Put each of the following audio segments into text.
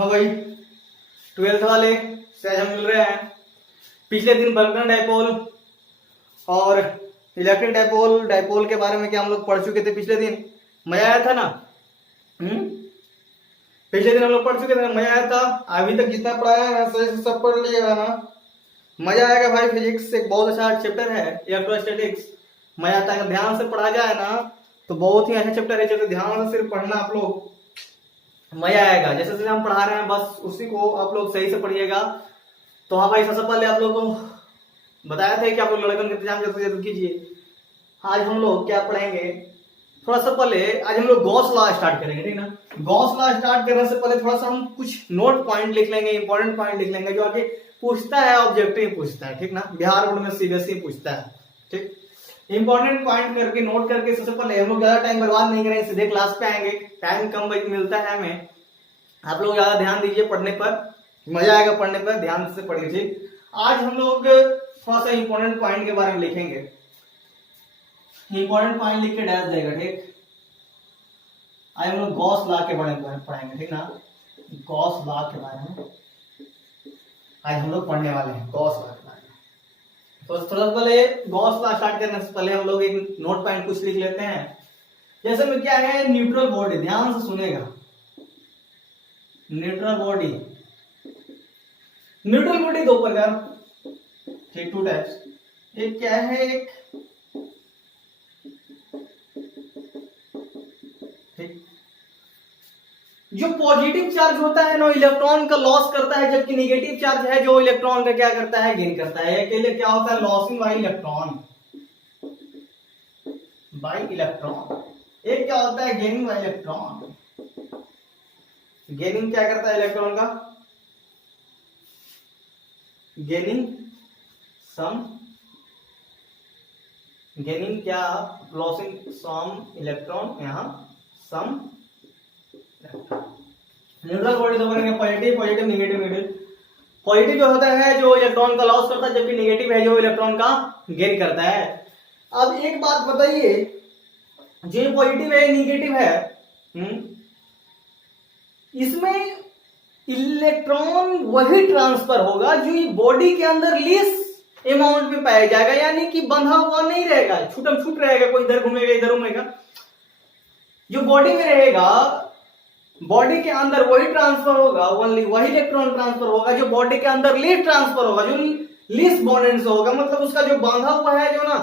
हाँ भाई, 12th वाले से आज हम मिल रहे हैं। पिछले दिन बल्कन डाइपोल और इलेक्ट्रिक डाइपोल डाइपोल के बारे में क्या हम लोग पढ़ चुके थे पिछले दिन। मजा आया था ना। पिछले दिन हम लोग पढ़ चुके थे, मजा आया था। अभी तक जितना पढ़ाया है सही से सब पढ़ लिएगा ना, मजा आएगा भाई। फिजिक्स एक बहुत अच्छा चैप्टर है, इलेक्ट्रोस्टैटिक्स। मजा आता है, ध्यान से पढ़ा जाए ना तो बहुत ही अच्छा चैप्टर है। चलो ध्यान से सिर्फ पढ़ना आप लोग, मजा आएगा। जैसे जैसे हम पढ़ा रहे हैं बस उसी को आप लोग सही से पढ़िएगा। तो हाँ भाई, सबसे पहले आप लोग को बताया था कि आप लोग लड़कन के इंतजाम जरूर कीजिए। आज हम लोग क्या पढ़ेंगे, थोड़ा सा पहले आज हम लोग गॉस लॉ स्टार्ट करेंगे, ठीक ना। गॉस लॉ स्टार्ट करने से पहले थोड़ा सा हम कुछ नोट पॉइंट लिख लेंगे, इंपॉर्टेंट पॉइंट लिख लेंगे जो आगे पूछता है, ऑब्जेक्टिव पूछता है, ठीक ना। बिहार बोर्ड में सीबीएसई पूछता है, ठीक। इंपॉर्टेंट पॉइंट करके नोट करके सबसे पहले हम लोग ज्यादा टाइम बर्बाद नहीं करेंगे, सीधे क्लास पे आएंगे। टाइम कम मिलता है हमें, आप लोग ज्यादा ध्यान दीजिए पढ़ने पर, मजा आएगा पढ़ने पर, ध्यान से पढ़िए, ठीक। आज हम लोग थोड़ा सा इंपॉर्टेंट पॉइंट के बारे में लिखेंगे। इंपॉर्टेंट पॉइंट लिख के डैश देगा, ठीक। आज हम लोग गॉस लॉ के बारे में पढ़ेंगे, ठीक ना। गॉस लॉ के बारे में आज हम लोग पढ़ने वाले हैं, गॉस लॉ के बारे में। तो थोड़ा पहले गॉस लॉ स्टार्ट करने से पहले हम लोग एक नोट पॉइंट कुछ लिख लेते हैं। जैसे में क्या है, न्यूट्रल बॉडी, ध्यान से सुनेगा। न्यूट्रल बॉडी, न्यूट्रल बॉडी दो प्रकार, ठीक, टू टाइप्स। एक क्या है, एक ठीक, जो पॉजिटिव चार्ज होता है ना इलेक्ट्रॉन का लॉस करता है, जबकि नेगेटिव चार्ज है जो इलेक्ट्रॉन का क्या करता है, गेन करता है। अकेले क्या होता है, losing bye electron, bye electron. एक क्या होता है, गेनिंग बाय इलेक्ट्रॉन। गेनिंग क्या करता है इलेक्ट्रॉन का, गेनिंग सम, गेनिंग क्या, लॉसिंग सम इलेक्ट्रॉन, यहां सम इलेक्ट्रॉन। न्यूट्रल बॉडी तो बनेंगे positive, positive, negative, negative. Positive जो होता है जो इलेक्ट्रॉन का लॉस करता है, जबकि नेगेटिव है जो इलेक्ट्रॉन का गेन करता है। अब एक बात बताइए, जो पॉजिटिव है नेगेटिव है, इसमें इलेक्ट्रॉन वही ट्रांसफर होगा जो बॉडी के अंदर लेस अमाउंट में पाया जाएगा, यानी कि बंधा हुआ नहीं रहेगा, छूटम छूट रहेगा, कोई इधर घूमेगा इधर घूमेगा। जो बॉडी में रहेगा, बॉडी के अंदर वही ट्रांसफर होगा, ओनली वही इलेक्ट्रॉन ट्रांसफर होगा जो बॉडी के अंदर लेस ट्रांसफर होगा, जो लेस बॉन्डेड होगा। मतलब उसका जो बांधा हुआ है जो ना,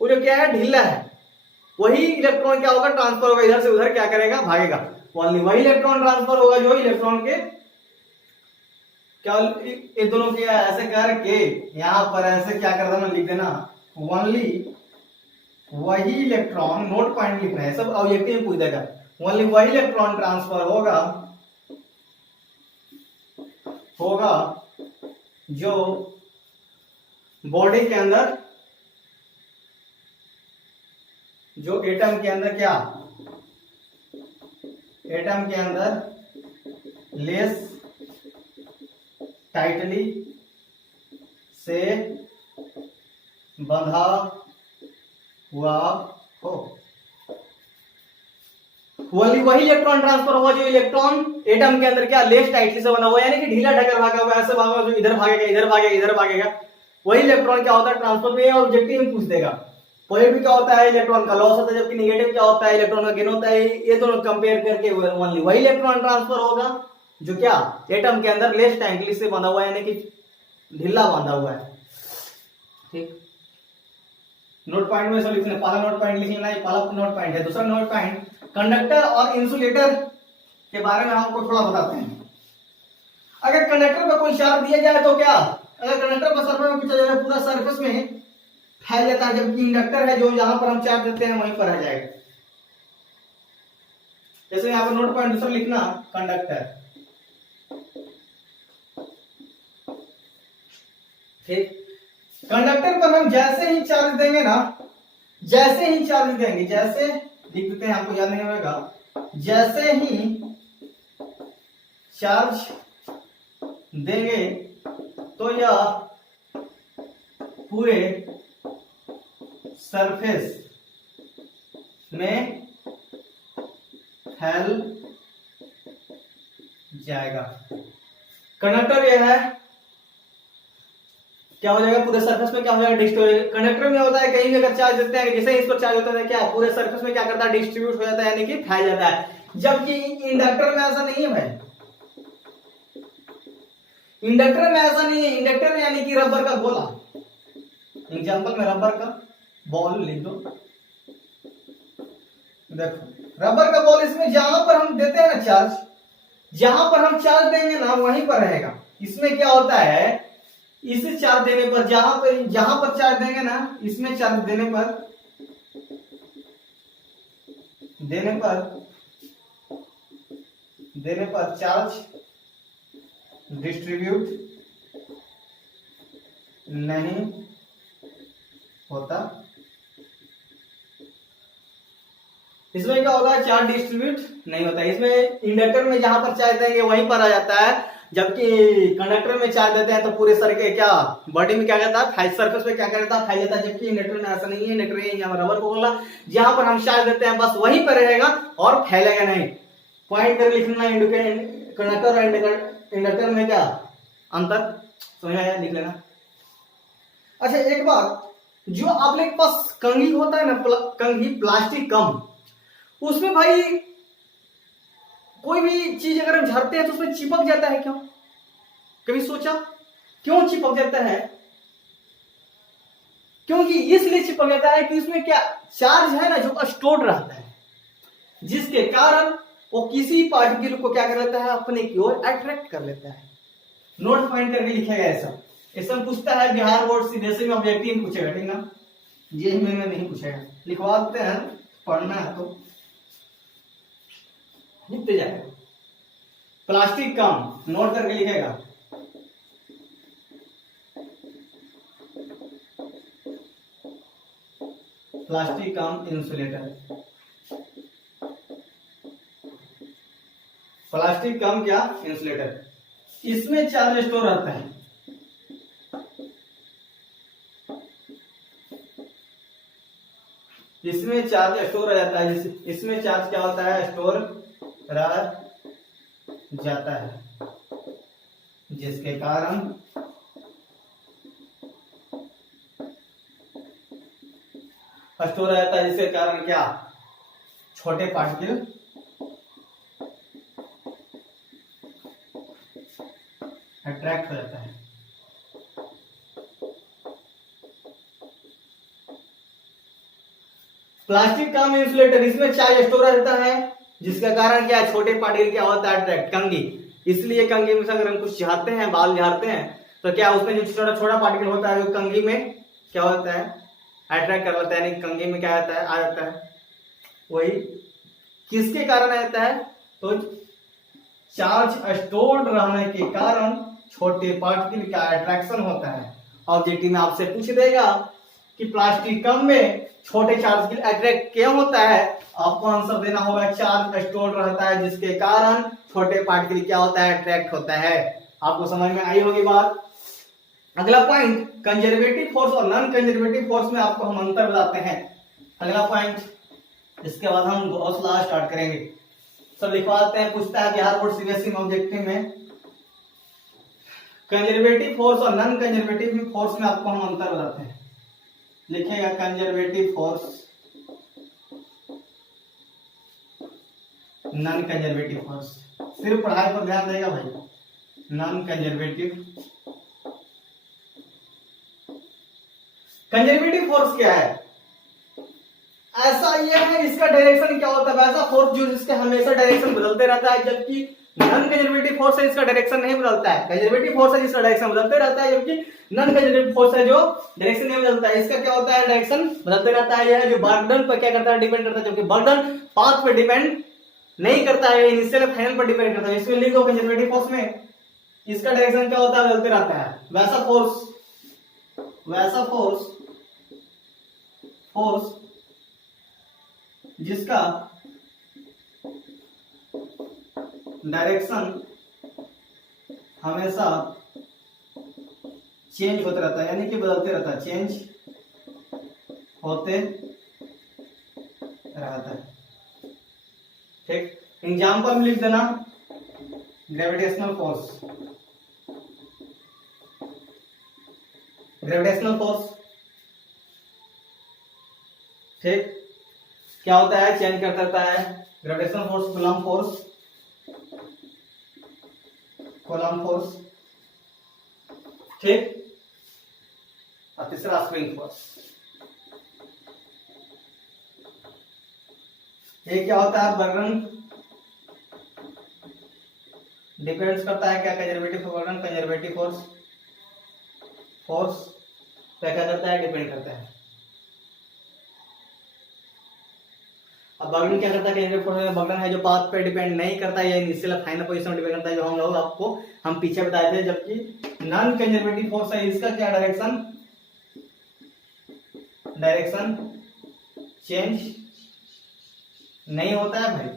वो जो क्या है, ढीला है, वही इलेक्ट्रॉन क्या होगा, ट्रांसफर होगा, इधर से उधर क्या करेगा, भागेगा। ओनली वही इलेक्ट्रॉन ट्रांसफर होगा जो इलेक्ट्रॉन के क्या, ये दोनों क्या ऐसे करके यहां पर ऐसे क्या कर देना, लिख देना, ओनली वही इलेक्ट्रॉन, नोट पॉइंट लिखना है, सब ऑब्जेक्टिव में पूछ देगा। ओनली वही इलेक्ट्रॉन ट्रांसफर होगा जो बॉडी के अंदर, जो एटम के अंदर क्या, एटम के अंदर लेस टाइटली से बंधा हुआ हो। वही इलेक्ट्रॉन ट्रांसफर होगा जो इलेक्ट्रॉन एटम के अंदर क्या, लेस टाइटली से बना हुआ, यानी कि ढीला ढकर भागा हुआ, ऐसे भागा जो इधर भागेगा इधर भागेगा इधर भागेगा, वही इलेक्ट्रॉन क्या होता है, ट्रांसफर में ऑब्जेक्टिव में पूछ देगा। पॉजिटिव क्या होता है, इलेक्ट्रॉन का लॉस होता है, जबकि नेगेटिव क्या होता है, इलेक्ट्रॉन का गेन होता है। ये दोनों कंपेयर करके ओनली वही इलेक्ट्रॉन ट्रांसफर होगा जो क्या, एटम के अंदर लेस टाइटली से बंधा हुआ है, यानी कि ढीला बांधा हुआ है, ठीक। नोट पॉइंट में सब लिखना, पहला नोट पॉइंट लिख लेना, ये पहला नोट पॉइंट है। दूसरा नोट पॉइंट, कंडक्टर और इंसुलेटर के बारे में आपको थोड़ा बताते हैं। अगर कंडक्टर पर कोई चार्ज दिया जाए तो क्या, अगर कंडक्टर पर सरफेस में पूछा जाए, पूरा सरफेस में फैल जाता है, जबकि इंडक्टर है जो जहां पर हम चार्ज देते हैं वहीं पर आ जाएगा। जैसे यहाँ पर नोट पॉइंट दूसरा लिखना, कंडक्टर, ठीक। कंडक्टर पर हम जैसे ही चार्ज देंगे ना, जैसे ही चार्ज देंगे, जैसे लिख देते हैं, आपको याद नहीं होगा, जैसे ही चार्ज देंगे तो यह पूरे सरफेस में फैल जाएगा। कंडक्टर ये है, क्या हो जाएगा पूरे सरफेस में, क्या हो जाएगा डिस्ट्रीब्यूट। कंडक्टर में होता है कहीं भी अगर चार्ज देते हैं, जैसे इस पर चार्ज होता है क्या पूरे सरफेस में क्या करता है डिस्ट्रीब्यूट हो जाता है, यानी कि फैल जाता है। जबकि इंडक्टर में ऐसा नहीं है भाई, इंडक्टर में ऐसा नहीं है। इंडक्टर यानी कि रबर का गोला, एग्जांपल में रबर का बॉल लिख दो। देखो रबर का बॉल, इसमें जहां पर हम देते हैं ना चार्ज, जहां पर हम चार्ज देंगे ना वहीं पर रहेगा। इसमें क्या होता है, इसे चार्ज देने पर जहां पर चार्ज देंगे ना, इसमें चार्ज देने पर चार्ज डिस्ट्रीब्यूट नहीं होता। इसमें क्या होगा, चार्ज डिस्ट्रीब्यूट नहीं होता। इसमें इंडक्टर में जहां पर चार्ज देंगे वहीं पर आ जाता है, जबकि कंडक्टर में चार्ज देते हैं तो पूरे सर के क्या बॉडी में क्या करता है, सरफेस पे क्या करता है, फैल जाता है। जबकि इंडक्टर में ऐसा नहीं है। इंडक्टर यहाँ रबर को बोला, जहां पर हम चार्ज देते हैं बस वहीं पर रहेगा और फैलेगा नहीं। पॉइंट कर लिखना, कंडक्टर और इंडक्टर में क्या अंतर समझ आया, लिख लेना। अच्छा एक बात, जो आप लोग के पास कंघी होता है ना, कंघी प्लास्टिक कम, उसमें भाई कोई भी चीज अगर हम झाड़ते हैं तो उसमें चिपक जाता है क्यों? कभी सोचा क्यों चिपक जाता है? क्योंकि इसलिए चिपक जाता है कि उसमें क्या चार्ज है ना जो स्टोर रहता है, जिसके कारण वो किसी पार्टिकल को क्या कर लेता है, अपने की ओर अट्रैक्ट कर लेता है। नोट पॉइंट करके लिखेगा ऐसा। ऐसा पूछता है बिहार बोर्ड सीबीएसई में, ऑब्जेक्टिव पूछेगा, ठीक ना, ये में नहीं पूछेगा। लिखवा देते हैं, पढ़ना है तो लिखते जाएगा। प्लास्टिक कम, नोट करके लिखेगा। प्लास्टिक कम इंसुलेटर, प्लास्टिक कम क्या इंसुलेटर। इसमें चार्ज स्टोर रहता है, इसमें चार्ज स्टोर रह जाता है। इसमें चार्ज क्या होता है, स्टोर रह जाता है, जिसके कारण स्टोर रहता है, जिसके कारण क्या छोटे पार्टिकल अट्रैक्ट हो जाता है। प्लास्टिक कम इंसुलेटर, इसमें चार्ज स्टोर रहता है, जिसका कारण क्या छोटे पार्टिकल क्या होता है अट्रैक्ट, कंघी। इसलिए कंघी में अगर हम कुछ झाड़ते हैं, बाल झाड़ते हैं, तो क्या उसमें जो छोटा छोटा पार्टिकल होता है वो कंघी में क्या होता है अट्रैक्ट कर लेता है, यानी कंघी में क्या आता है आ जाता है। वही किसके कारण आ जाता है, तो चार्ज स्टोर्ड रहने के कारण छोटे पार्टिकल का अट्रैक्शन होता है। ऑब्जेक्टिव में आपसे पूछ देगा कि प्लास्टिक कम में छोटे चार्ज के अट्रैक्ट क्यों होता है, आपको आंसर देना होगा चार्ज स्टोर्ड रहता है, जिसके कारण छोटे पार्टिकल क्या होता है अट्रैक्ट होता है। आपको समझ में आई होगी बात। अगला पॉइंट, कंजर्वेटिव फोर्स और नॉन कंजर्वेटिव फोर्स में आपको हम अंतर बताते हैं। अगला पॉइंट, इसके बाद हम हौसला स्टार्ट करेंगे। सब लिखवाते हैं, पूछता है बिहार बोर्ड सीबीएसई ऑब्जेक्टिव में कंजर्वेटिव फोर्स और नॉन कंजर्वेटिव फोर्स में आपको हम अंतर बताते हैं। लिखेगा conservative force, non conservative force. सिर्फ पढ़ाई पर ध्यान देगा भाई। नॉन कंजर्वेटिव, कंजर्वेटिव फोर्स क्या है, ऐसा ये है इसका डायरेक्शन क्या होता है, वैसा फोर्स जो जिसके हमेशा डायरेक्शन बदलते रहता है, जबकि नॉन कंजर्वेटिव फोर्स है इसका डायरेक्शन नहीं बदलता है। कंजर्वेटिव फोर्स है जिसका डायरेक्शन बदलते रहता है, जबकि नॉन कंजर्वेटिव फोर्स है जो डायरेक्शन नहीं बदलता है। इसका क्या होता है, डायरेक्शन बदलते रहता है। यह जो बर्डन पर क्या करता है, डिपेंड करता है, जबकि बर्डन पाथ पर डिपेंड नहीं करता है, इनिशियल फाइनल पर डिपेंड करता है। इसमें लिखो कंजर्वेटिव फोर्स में इसका डायरेक्शन क्या होता है, बदलते रहता है। वैसा फोर्स जिसका डायरेक्शन हमेशा चेंज होता रहता है, यानी कि बदलते रहता है, चेंज होते रहता है। ठीक, एग्जाम्पल में लिख देना, ग्रेविटेशनल फोर्स, ग्रेविटेशनल फोर्स। ठीक, क्या होता है, चेंज कर देता है। Gravitational force, Coulomb force, Coulomb force. ठीक, और तीसरा स्प्रिंग फोर्स। ये क्या होता है, बर्गन डिपेंड्स करता है क्या, कंजर्वेटिव बर्गन, कंजर्वेटिव फोर्स, फोर्स क्या करता है, डिपेंड करता है। अब बर्गन क्या करता है, कंजर्वेटिव फोर्स बर्गन है जो पाथ पे डिपेंड नहीं करता है, ये इनिशियल फाइनल पोजीशन में डिपेंड करता है, जो हम लोग आपको हम पीछे बताए थे। जबकि नॉन कंजर्वेटिव फोर्स है, इसका क्या डायरेक्शन, डायरेक्शन चेंज नहीं होता है भाई,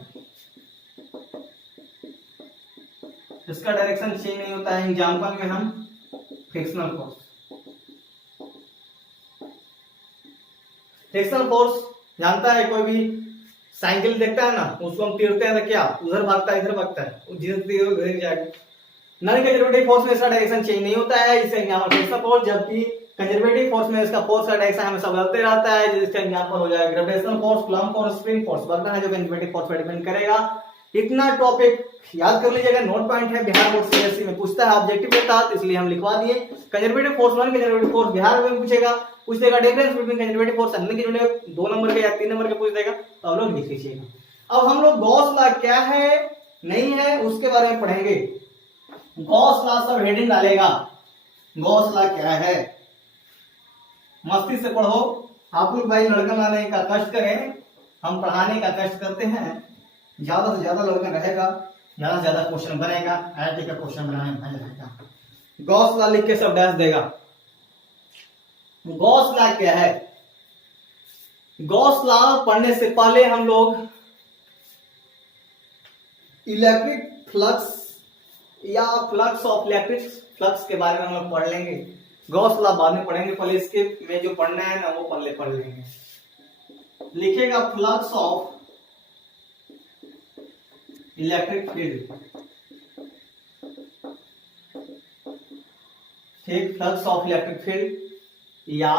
इसका डायरेक्शन चेंज नहीं होता है। एग्जाम्पल में हम फ्रिक्शनल फोर्स, फ्रिक्शनल फोर्स जानता है कोई भी, साइकिल देखता है ना, उसको हम तीरते हैं तो क्या उधर भागता है इधर भागता है, जिधर तीर उधर जाएगा। नॉन कंजर्वेटिव फोर्स में इसका डायरेक्शन चेंज नहीं होता है, इसे फ्रिक्शनल फोर्स। जबकि कंजर्वेटिव फोर्स में इसका फोर्स का डायरेक्शन हमेशा बदलते रहता है, जिसका एग्जांपल हो जाएगा gravitational force, Coulomb force, spring force. बर्गन है जो कंजर्वेटिव फोर्स पर डिपेंड करेगा। इतना टॉपिक याद कर लीजिएगा, नोट पॉइंट है, बिहार बोर्ड सीबीएसई में पूछता है ऑब्जेक्टिव के तहत, इसलिए हम लिखवा दिए। Conservative force, non conservative force Bihar में पूछेगा, पूछ देगा difference between conservative force and non conservative, 2 number के या 3 नंबर के पूछ देगा, तो आप लोग लिख लीजिएगा। अब हम लोग गॉस लॉ क्या है नहीं है उसके बारे में पढ़ेंगे। गॉस लॉ सब हेडिंग डालेगा, गॉस लॉ क्या है, मस्ती से पढ़ो। आप लोग भाई लड़का लाने का कष्ट करें, हम पढ़ाने का कष्ट करते हैं, ज्यादा से ज्यादा लड़का रहेगा, ज्यादा से ज्यादा क्वेश्चन बनेगा, आईआईटी का क्वेश्चन बनाने में रहेगा। गॉस लॉ लिख के सब डैश देगा। गॉस लॉ क्या है, गॉस लॉ पढ़ने से पहले हम लोग इलेक्ट्रिक फ्लक्स या फ्लक्स ऑफ इलेक्ट्रिक फ्लक्स के बारे में हम लोग पढ़ लेंगे। गॉस लॉ बाद में पढ़ेंगे, पहले इसके में जो पढ़ना है ना वो पहले पढ़ लेंगे। लिखेगा फ्लक्स ऑफ इलेक्ट्रिक फील्ड, ठीक, फ्लक्स ऑफ इलेक्ट्रिक फील्ड या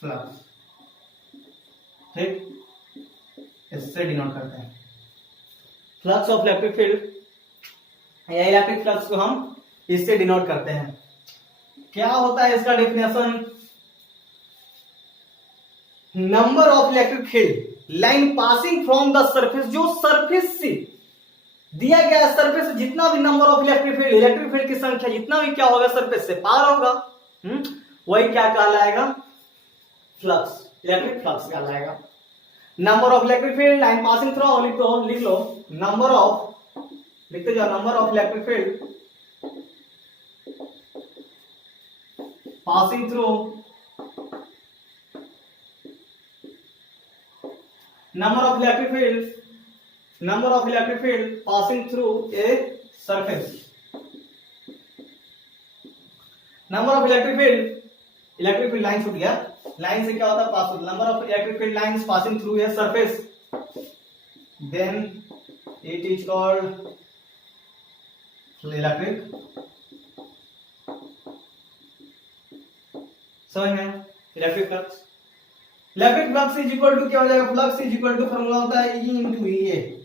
फ्लक्स, ठीक, इससे डिनोट करते हैं फ्लक्स ऑफ इलेक्ट्रिक फील्ड या इलेक्ट्रिक फ्लक्स को हम इससे डिनोट करते हैं। क्या होता है इसका definition, number of electric field line passing from the surface, जो सरफेस से दिया गया सरफेस से जितना भी नंबर ऑफ इलेक्ट्रिक फील्ड की संख्या जितना भी क्या होगा सरफेस से पार होगा, वही क्या कहलाएगा, फ्लक्स, इलेक्ट्रिक फ्लक्स कहलाएगा। Number of electric field line passing through, लिख लो नंबर ऑफ, लिखते जाओ number of electric field passing through, number of electric field passing through a surface, number of electric field line छूट गया, line से क्या होता है पास होता, number of electric field lines passing through a surface, then it is called electric, समझ में, electric flux. Electric flux is equal to क्या हो जाएगा, flux is equal to formula होता है E इंटू ए।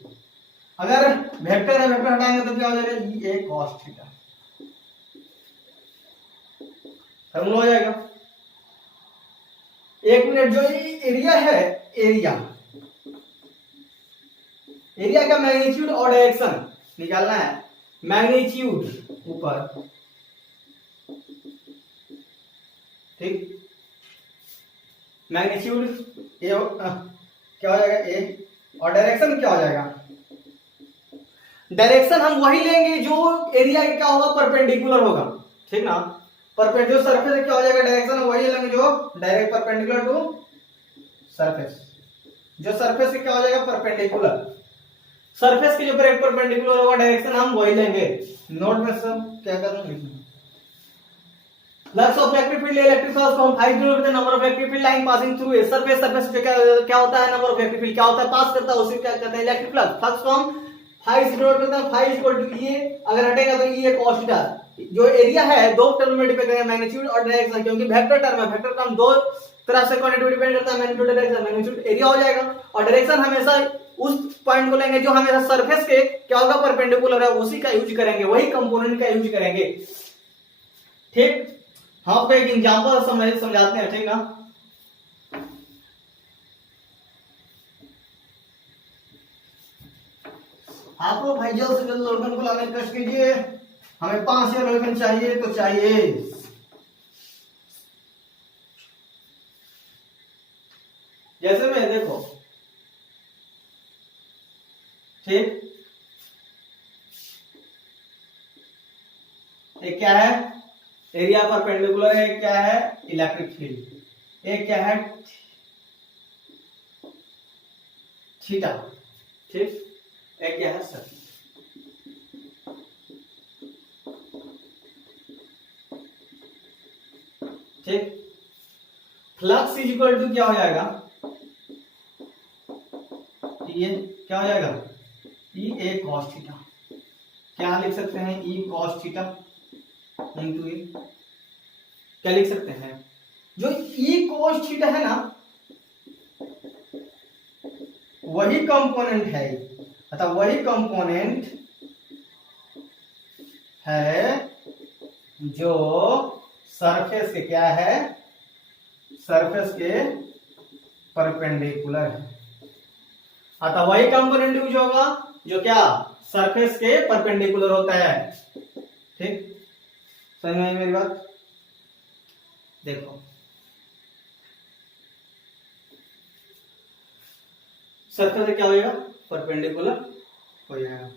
अगर वेक्टर है, वेक्टर हटाएंगे तो क्या हो जाएगा, E A cos theta, formula हो जाएगा। 1 मिनट, जो एरिया है, एरिया का मैग्नीट्यूड और डायरेक्शन निकालना है। मैग्नीट्यूड ऊपर, ठीक, मैग्नीट्यूड ए क्या हो जाएगा ए, और डायरेक्शन क्या हो जाएगा, डायरेक्शन हम वही लेंगे जो एरिया क्या होगा, परपेंडिकुलर होगा, ठीक ना। परपेंडिकुलर सरफेस क्या हो जाएगा, डायरेक्शन वही लेंगे जो डायरेक्ट परपेंडिकुलर टू सरफेस, जो सरफेस क्या हो जाएगा, परपेंडिकुलर, सरफेस की जो परपेंडिकुलर होगा डायरेक्शन हम वही लेंगे। नोट में सब क्या करना, लिखना। Flux of electric field electric flux को हम 5 डिनोट करते हैं number of electric field line passing through a surface. Surface पे क्या होता है, नंबर ऑफ इलेक्ट्रिक फील्ड क्या होता है, पास करता है, उसी क्या कहते हैं इलेक्ट्रिक फ्लक्स। फ्लक्स को हम 5 से डिनोट करते हैं, 5 इक्वल टू E, अगर हटेगा तो E cos थीटा। जो एरिया है दो टर्म में डिपेंड करेगा, मैग्नीट्यूड और डायरेक्शन, क्योंकि वेक्टर टर्म है, वेक्टर टर्म दो तरह से क्वांटिटी डिपेंड करता है, मैग्नीट्यूड डायरेक्शन। मैग्नीट्यूड एरिया हो जाएगा और डायरेक्शन हमेशा उस पॉइंट को लेंगे जो हमेशा सरफेस के क्या होगा परपेंडिकुलर है, उसी का यूज करेंगे, वही कंपोनेंट का यूज करेंगे। ठीक, हाँ आपको एक एग्जांपल समझाते हैं, ठीक ना। आप लोग भाई जल्द से जल्द लड़कन को लाने की कोशिश कीजिए, हमें 5 या लड़कन चाहिए तो चाहिए। जैसे में देखो, ठीक, एक क्या है एरिया परपेंडिकुलर है, एक क्या है इलेक्ट्रिक फील्ड, एक क्या है थीटा, ठीक, एक क्या है सर्किल। ठीक, फ्लक्स इज इक्वल टू क्या हो जाएगा, ये क्या हो जाएगा ई ए कॉस थीटा। क्या लिख सकते हैं, ई कॉस थीटा इंटू ए, क्या लिख सकते हैं, जो ई कॉस थीटा है ना वही कंपोनेंट है, अतः वही कंपोनेंट है जो सरफेस के क्या है, सरफेस के परपेंडिकुलर है, अतः वही कंपोनेंट यूज होगा जो क्या सरफेस के परपेंडिकुलर होता है। ठीक, समझ में आई मेरी बात। देखो सरफेस से क्या हो जाएगा, परपेंडिकुलर हो जाएगा।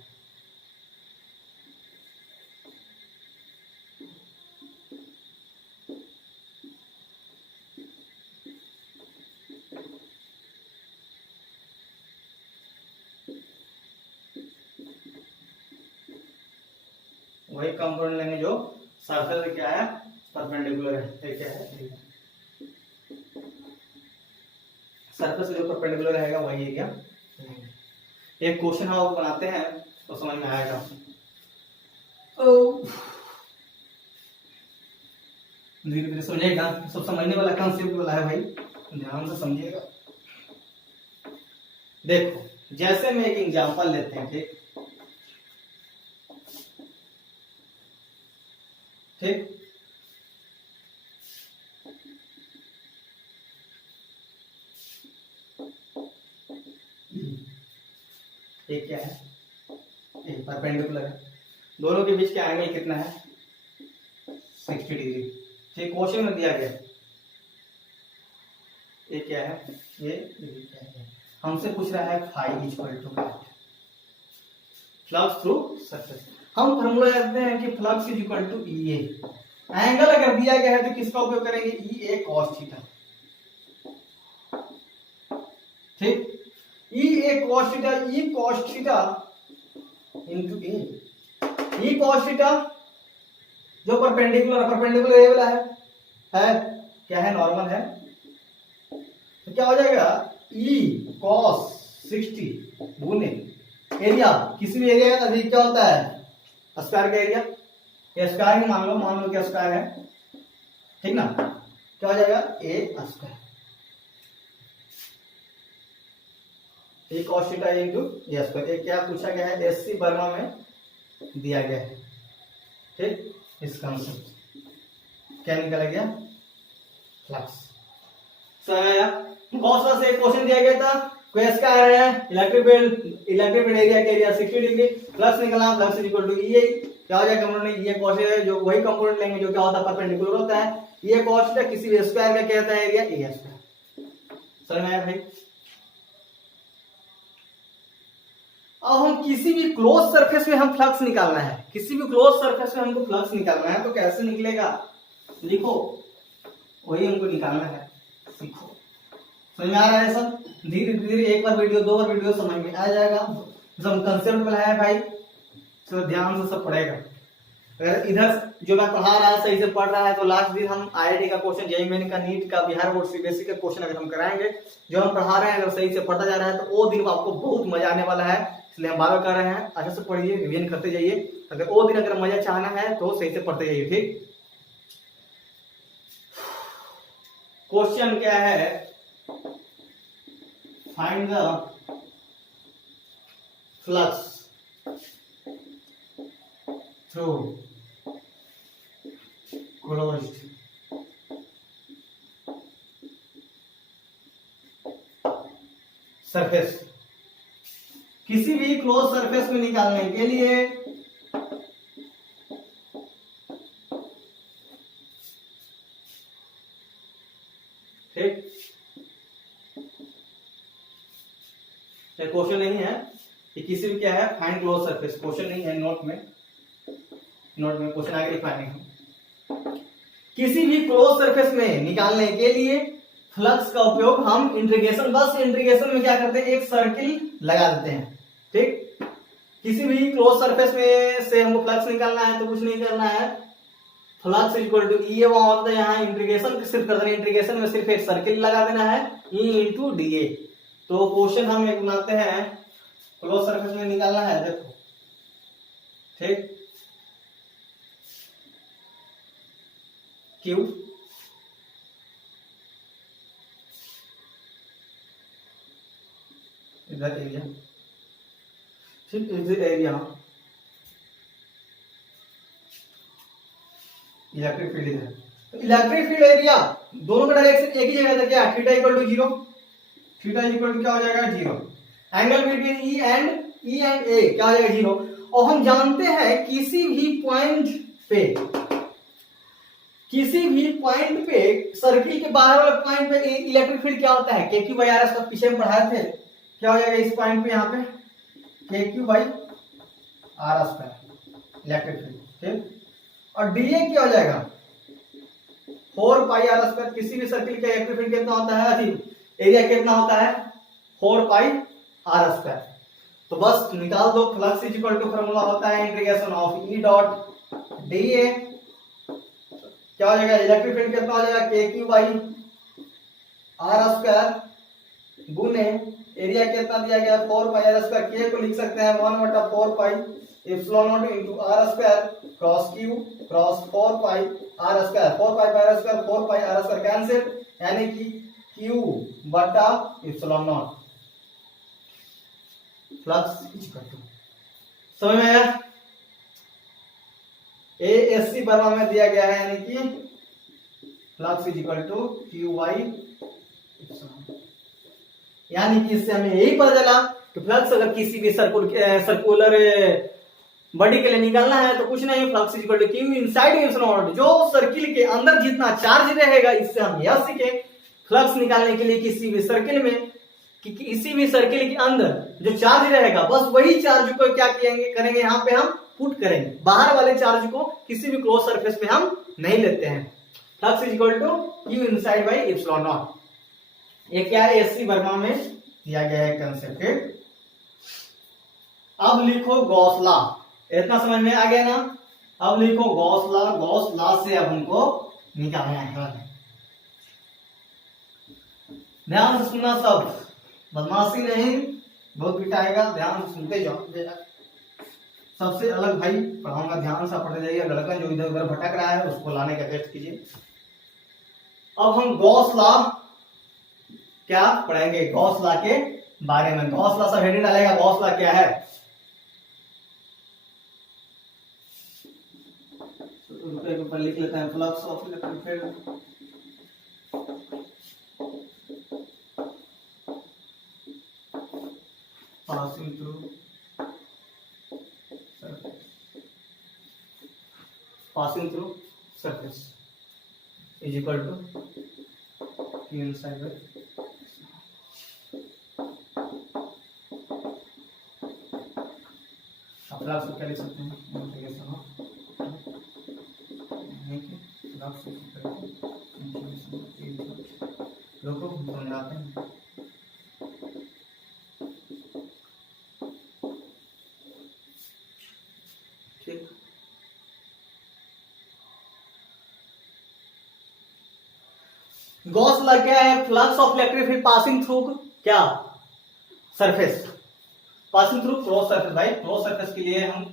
वही कंपोनेंट लेंगे जो सरफेस से क्या है परपेंडिकुलर है, क्या है सरफेस से जो परपेंडिकुलर रहेगा वही है क्या। एक क्वेश्चन हम आप बनाते हैं तो समझ में आएगा। धीरे धीरे समझेगा, सब समझने वाला कॉन्सेप्ट वाला है भाई, ध्यान से समझिएगा। देखो जैसे में एक एग्जांपल लेते हैं, ठीक ठीक, ये क्या है, ये परपेंडिकुलर है, दोनों के बीच का एंगल कितना है 60 डिग्री। ठीक, क्वेश्चन में दिया गया ये क्या है, ये क्या है, हमसे पूछ रहा है phi equal to flux through surface. हम फॉर्मूला जानते हैं कि flux is equal to E A, angle अगर दिया गया है तो किसका उपयोग करेंगे, ई ए कॉस थीटा। ठीक, e a cos theta, e cos theta into a, e cos theta जो परपेंडिकुलर ए वाला है क्या है, नॉर्मल है, तो क्या हो जाएगा ई कॉस 60 गुने एरिया, किसी भी एरिया का अधिक क्या होता है स्क्वायर का एरिया, ये स्क्वायर ही मान लो क्या स्क्वायर है, ठीक ना, क्या हो जाएगा ए स्क्वायर, ए कॉस थीटा इनटू ए स्क्वायर। ये क्या पूछा गया है, एससी वर्मा में दिया गया है। ठीक, इसका आंसर क्या निकल गया, फ्लक्स। बहुत सारा से क्वेश्चन दिया गया था, क्वेश्चन क्या है, इलेक्ट्रिक फील्ड एरिया के एरिया 60 डिग्री, फ्लक्स निकला, फ्लक्स इज इक्वल टू ई, क्या हो जाएगा कंपोनेंट, ये कॉस है जो वही कंपोनेंट लेंगे जो क्या होता है परपेंडिकुलर होता है, ये कॉस है किसी भी स्क्वायर का क्या होता है एरिया ए स्क्वायर। समझ में आया भाई। अब हम किसी भी क्लोज सरफेस में हम फ्लक्स निकालना है, किसी भी क्लोज सरफेस में हमको फ्लक्स निकालना है तो कैसे निकलेगा, लिखो, वही हमको निकालना है, सीखो। समझ में आ रहा है सब, धीरे धीरे एक बार वीडियो दो बार वीडियो समझ में आ जाएगा। सब कंसेप्ट वाला है भाई, तो ध्यान से सब पढ़ेगा। अगर इधर जो मैं पढ़ा रहा है सही से पढ़ रहा है तो लास्ट दिन हम आईआईटी का क्वेश्चन, जेईई मेन का, नीट का, बिहार बोर्ड सीबीएसई का क्वेश्चन अगर हम कराएंगे, जो हम पढ़ा रहे हैं अगर सही से पढ़ता जा रहा है तो वो दिन आपको बहुत मजा आने वाला है। इसलिए हम बार बार कर रहे हैं, अच्छे से पढ़िए, रिवीजन करते जाइए। अगर वो दिन अगर मजा चाहना है तो सही से पढ़ते जाइए। ठीक, क्वेश्चन क्या है, find the flux through closed surface. किसी भी क्लोज सरफेस को निकालने के लिए ठीक, क्वेश्चन नहीं है कि किसी भी क्या है, फाइंड क्लोज सरफेस, क्वेश्चन नहीं है, नोट में क्वेश्चन आगे लिखा नहीं। किसी भी क्लोज सरफेस में निकालने के लिए फ्लक्स का उपयोग हम इंटीग्रेशन, बस इंटीग्रेशन में क्या करते हैं, एक सर्किल लगा देते हैं। ठीक, किसी भी क्लोज सरफेस में से हमको फ्लक्स निकालना है तो कुछ नहीं करना है, फ्लक्स इक्वल टू ई होता है, यहाँ इंटीग्रेशन सिर्फ कर देना, इंटीग्रेशन में सिर्फ एक सर्किल लगा देना है, ई इंटू डी ए। तो क्वेश्चन हम एक बनाते हैं, क्लोज सरफेस में निकालना है, देखो ठीक, क्यू इधर एरिया, ठीक, इधर एरिया इलेक्ट्रिक फील्ड इधर, तो इलेक्ट्रिक फील्ड एरिया दोनों का डायरेक्शन एक ही जगह था, क्या theta equal to 0, theta equal to क्या हो जाएगा 0, angle between E and A क्या हो जाएगा 0। और हम जानते हैं किसी भी पॉइंट पे सर्किल के बाहर वाले पॉइंट पे इलेक्ट्रिक फील्ड क्या होता है, के क्यू बाई आर एस, पीछे हम पढ़ाए थे, क्या हो जाएगा इस पॉइंट पे, यहाँ पे के क्यू बाई आर एस पे इलेक्ट्रिक फील्ड। ठीक, और डीए क्या हो जाएगा 4 पाई आर स्क्वायर। किसी भी सर्किल का इलेक्ट्रिक फील्ड कितना होता है, अजीब एरिया कितना होता है 4 पाई आर स्क्वायर। तो बस निकाल दो, flux is equal to formula होता है integration of E dot d A, क्या हो जाएगा इलेक्ट्रिक फील्ड कितना हो जाएगा k q by r square गुने एरिया कितना दिया गया 4 पाई आर स्क्वायर, के को लिख सकते हैं 1/4 pi epsilon naught into r square cross q cross 4 pi are square, 4 pi are square 4 pi are square cancel, यानी कि क्यू बटा epsilon naught flux is equal to, समझ में आया, एएससी वर्मा में दिया गया है, यानी कि flux is equal to Q by epsilon. यानी कि इससे हमें यही पता चला कि फ्लक्स अगर किसी भी सर्कुलर बॉडी के लिए निकालना है तो कुछ नहीं, flux is equal to Q inside epsilon, जो सर्किल के अंदर जितना चार्ज रहेगा। इससे हम यह सीखे फ्लक्स निकालने के लिए किसी भी सर्किल में कि किसी भी सर्किल के अंदर जो चार्ज रहेगा बस वही चार्ज को क्या करेंगे यहाँ पे हम पुट करेंगे, बाहर वाले चार्ज को किसी भी क्लोज सरफेस में हम नहीं लेते हैं। Flux is equal to Q inside by epsilon naught, ये क्या है एससी वर्मा में दिया गया है कंसेप्ट। अब लिखो गॉस लॉ, इतना समझ में आ गया ना। अब लिखो गॉस लॉ, गॉस लॉ से अब हमको निकालना है। ध्यान से सुनना सब, बदमाशी नहीं, बहुत पिटाएगा, ध्यान से सुनते जाओ। सबसे अलग भाई पढ़ाऊंगा, ध्यान से पढ़ते जाइए। लड़का जो इधर उधर भटक रहा है उसको लाने का टेस्ट कीजिए। अब हम गॉस लॉ क्या पढ़ेंगे, गॉस लॉ के बारे में। गॉस लॉ सब हेडिंग डालेगा, गॉस लॉ क्या है। रुपए के ऊपर लिख लेते हैं, flux of electric field passing through surface, passing through surface is equal to Q inside by अब फ्लक्स को क्या लिख सकते हैं, इंटीग्रेशन ऑफ लोगों को समझाते हैं। ठीक, गॉस लॉ क्या है? Flux of electric field passing through क्या? Surface, passing through cross surface. भाई क्रॉस सरफेस के लिए हम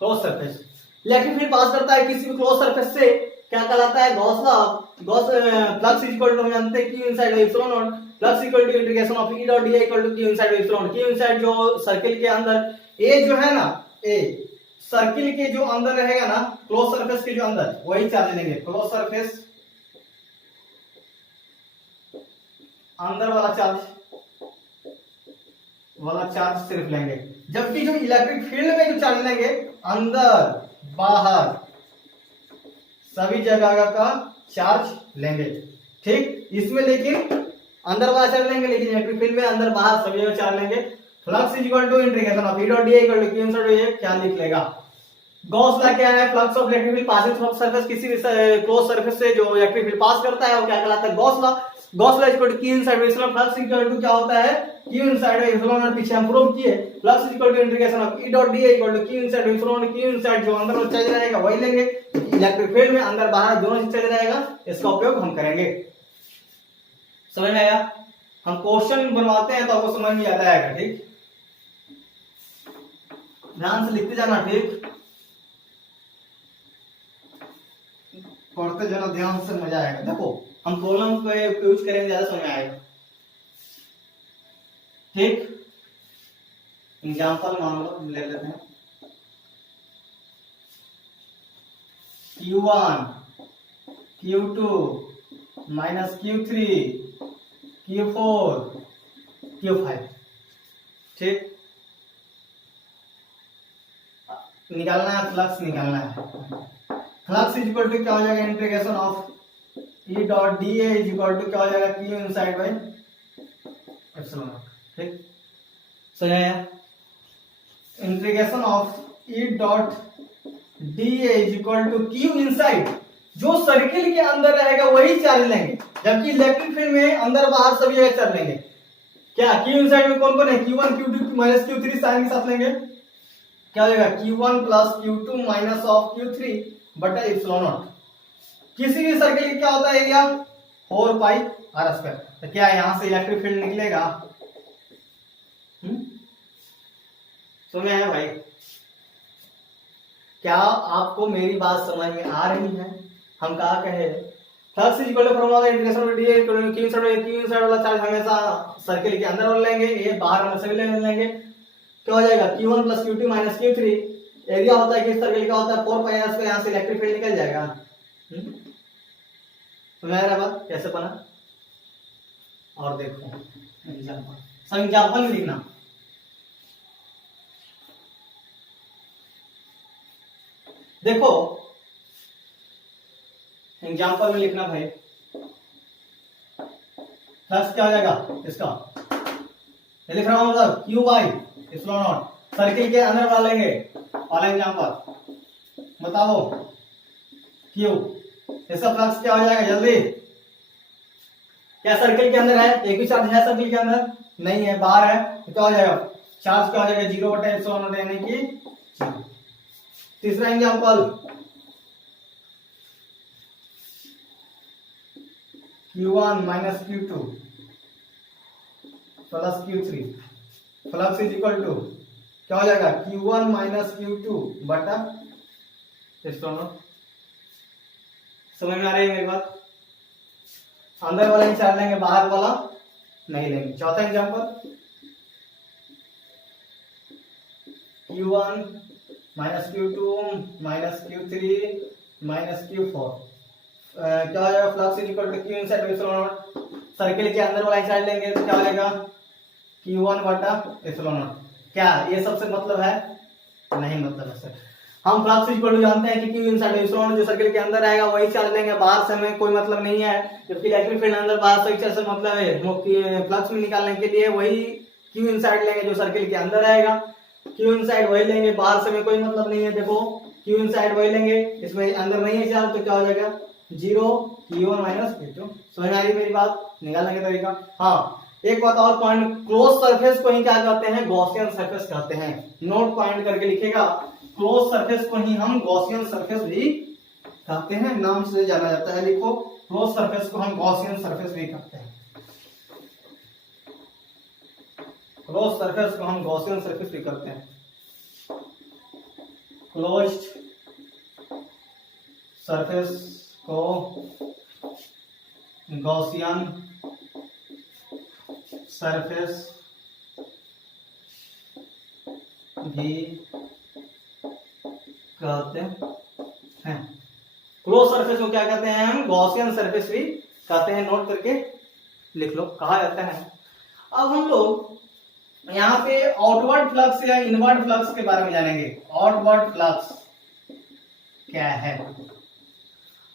cross surface, electric field pass करता है किसी भी क्रॉस सरफेस से, क्या कहलाता है? Gauss law. Gauss flux equal to हम जानते हैं Q inside epsilon naught, flux equal to integration of E dot dA equal to Q inside epsilon. Q inside जो सर्किल के अंदर, ए जो है ना, ए सर्किल के जो अंदर रहेगा ना, क्लोज सरफेस के जो अंदर, वही चार्ज लेंगे। क्लोज सरफेस अंदर वाला चार्ज सिर्फ लेंगे, जबकि जो इलेक्ट्रिक फील्ड में जो चार्ज लेंगे, अंदर बाहर सभी जगह का चार्ज लेंगे। ठीक, इसमें लेकिन अंदर बाहर चार्ज लेंगे, लेकिन इलेक्ट्रिक फील्ड में अंदर बाहर सभी जगह चार्ज लेंगे। Flux is equal to integration of E dot dA equal to Q inside dA, क्या लिख लेगा? गॉस लॉ क्या है? Flux of electric field passing through surface, किसी भी क्लोज सरफेस से जो इलेक्ट्रिक फील्ड पास करता है वो क्या कहलाता है? Gauss law. Gauss law equal to Q inside epsilon, flux equal to क्या होता है? Q इनसाइड एप्सिलॉन नॉट, पीछे हम प्रूव किए। Flux equal to integration of E dot dA equal to Q inside epsilon, Q inside जो अंदर वाला charge रहेगा वही लेंगे, इलेक्ट्रिक फील्ड में अंदर बाहर दोनों से चार्ज रहेगा, इसका उपयोग हम करेंगे। समझ में आया? हम क्वेश्चन बनवाते हैं तो आपको समझ में आता आएगा। ठीक, ध्यान से लिखते जाना। ठीक, पढ़ते जाना ध्यान से, मजा आएगा। देखो हम कॉलम पे यूज करेंगे, ज्यादा समझ में आएगा। ठीक, एग्जांपल मान लो ले लेते हैं। Q1 Q2 minus Q3 Q4 Q5। ठीक, निकालना है, फ्लक्स निकालना है। फ्लक्स इज इक्वल टू क्या हो जाएगा? Integration of E dot dA is equal to क्या हो जाएगा? Q inside by epsilon naught. ठीक, समझ आया? Integration of E dot dA is equal to Q inside, जो सर्किल के अंदर रहेगा वही चार्ज लेंगे, जबकि इलेक्ट्रिक फील्ड में अंदर बाहर सभी जगह चार्ज लेंगे। क्या Q इनसाइड में कौन कौन है? Q1 Q2 minus Q3 sign के साथ लेंगे, क्या हो जाएगा? Q1 plus Q2 minus of Q3 बटा एप्सिलॉन नॉट। किसी भी सर्किल का क्या होता है एरिया? 4 पाई r स्क्वायर। तो क्या यहां से इलेक्ट्रिक फील्ड निकलेगा? समझ में आया भाई? क्या आपको मेरी बात समझ में आ रही है? हम कहा कहे flux is equal to formula integration of dA equal to Q inside वाला चार्ज हमेशा सर्किल के अंदर वाला लेंगे, ये बाहर हम सभी लेंगे। क्या हो जाएगा? Q1 plus Q2 minus Q3, area होता है किस सर्किल का? होता है 4 पाई r स्क्वायर, यहां से इलेक्ट्रिक फील्ड निकल जाएगा। समझ आ रहा है बात कैसे बना? और देखो एग्जांपल, सब एग्जांपल में लिखना। देखो एग्जांपल में लिखना भाई। फ्लक्स क्या हो जाएगा इसका? ये लिख रहा हूं मतलब Q by epsilon naught, circle के अंदर वाला लेंगे। वाला एग्जांपल बताओ, Q, इसका फ्लक्स क्या हो जाएगा? जल्दी, क्या सर्किल के अंदर है? एक भी चार्ज है सर्किल के अंदर? नहीं है, बाहर है। तो क्या हो जाएगा? चार्ज क्या हो जाएगा? 0 बटा एप्सिलॉन नॉट, यानी कि 0। तीसरा example Q1 minus Q2 plus Q3, flux is equal to क्या हो जाएगा? Q1 माइनस Q2 बटा एप्सिलॉन नॉट। समझ में आ रही है मेरी बात? अंदर वाला ही चार्ज लेंगे, बाहर वाला नहीं लेंगे। चौथा example Q1 minus Q2 minus Q3 minus Q4, क्या हो जाएगा? Flux is equal to Q inside epsilon naught, circle के अंदर वाला चार्ज लेंगे तो क्या हो जाएगा? Q1 बटा एप्सिलॉन नॉट। क्या ये सबसे मतलब है? नहीं मतलब है सर। हम फ्लक्स इक्वल टू जानते हैं कि Q इनसाइड एप्सिलॉन जो सर्किल के अंदर आएगा वही चार्ज लेंगे, बाहर से हमें कोई मतलब नहीं है। जबकि इलेक्ट्रिक फील्ड अंदर बाहर से चार्ज से मतलब है, फ्लक्स में निकालने के लिए वही Q इनसाइड लेंगे जो सर्किल के अंदर आएगा, Q इनसाइड वही लेंगे, बाहर से हमें कोई मतलब नहीं है। देखो Q इनसाइड वही लेंगे, इसमें अंदर नहीं है चार्ज, तो क्या हो जाएगा? 0 Q1 माइनस Q2। समझ आ रही मेरी बात? निकालने का तरीका। हाँ, एक बात और पॉइंट, क्लोज सरफेस को ही क्या कहते हैं? गॉसियन सरफेस कहते हैं। नोट पॉइंट करके लिखेगा, क्लोज सरफेस को ही हम गॉसियन सरफेस भी कहते हैं, नाम से जाना जाता है। लिखो, क्लोज सरफेस को हम गॉसियन सरफेस भी कहते हैं। क्लोज सरफेस को हम गॉसियन सरफेस भी कहते हैं। क्लोज्ड सरफेस को गॉसियन सरफेस भी कहते हैं। क्लोज सरफेस को क्या कहते हैं हम? गॉसियन सरफेस भी कहते हैं। नोट करके लिख लो, कहा जाता है। अब हम लोग यहाँ पे आउटवर्ड फ्लक्स या इनवर्ड फ्लक्स के बारे में जानेंगे। आउटवर्ड फ्लक्स क्या है?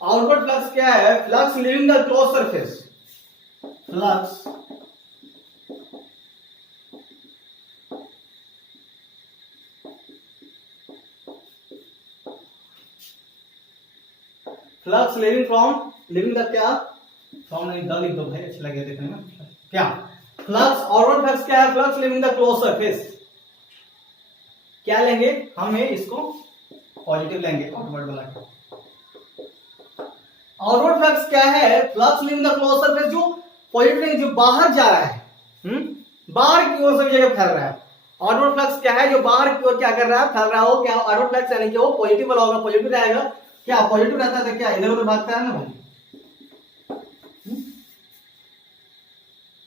आउटवर्ड फ्लक्स क्या है? Flux leaving the close surface. Flux flux living the क्या? फ्रॉम नहीं, द लिख दो भाई, अच्छा लगेगा देखने में। क्या फ्लक्स, आउटवर्ड फ्लक्स क्या है? Flux living the close surface. क्या लेंगे हम? इसको पॉजिटिव लेंगे, आउटवर्ड वाला। आउटवर्ड फ्लक्स क्या है? Flux living the close surface, जो पॉजिटिव, जो बाहर जा रहा है, बाहर की ओर सभी जगह फैल रहा है। आउटवर्ड फ्लक्स क्या है? जो बाहर की ओर क्या कर रहा है? फैल रहा हो। क्या आउटवर्ड फ्लक्स यानी कि वो पॉजिटिव वाला होगा, पॉजिटिव रहेगा। क्या पॉजिटिव रहता है तो क्या इधर उधर भागता है ना भाई।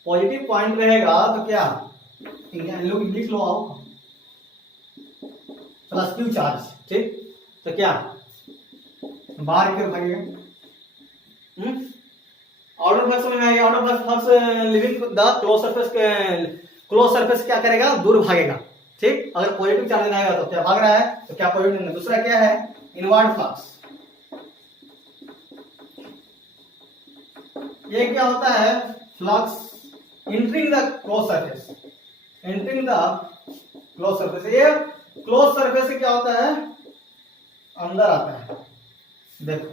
पॉजिटिव पॉइंट रहेगा तो क्या लोग लिख लो, आओ, प्लस क्यू चार्ज, ठीक। तो क्या बाहर की ओर भागेगा। आउटर फ्लक्स में आएगा। Outer flux living the close surface क्या करेगा? दूर भागेगा, ठीक। अगर पॉजिटिव चार्ज आएगा तो क्या भाग रहा है, तो क्या पॉजिटिव। दूसरा क्या है? Inward flux. ये क्या होता है? Flux entering the close surface. Entering the close surface. ये क्लोज सरफेस से क्या होता है? अंदर आता है। देखो,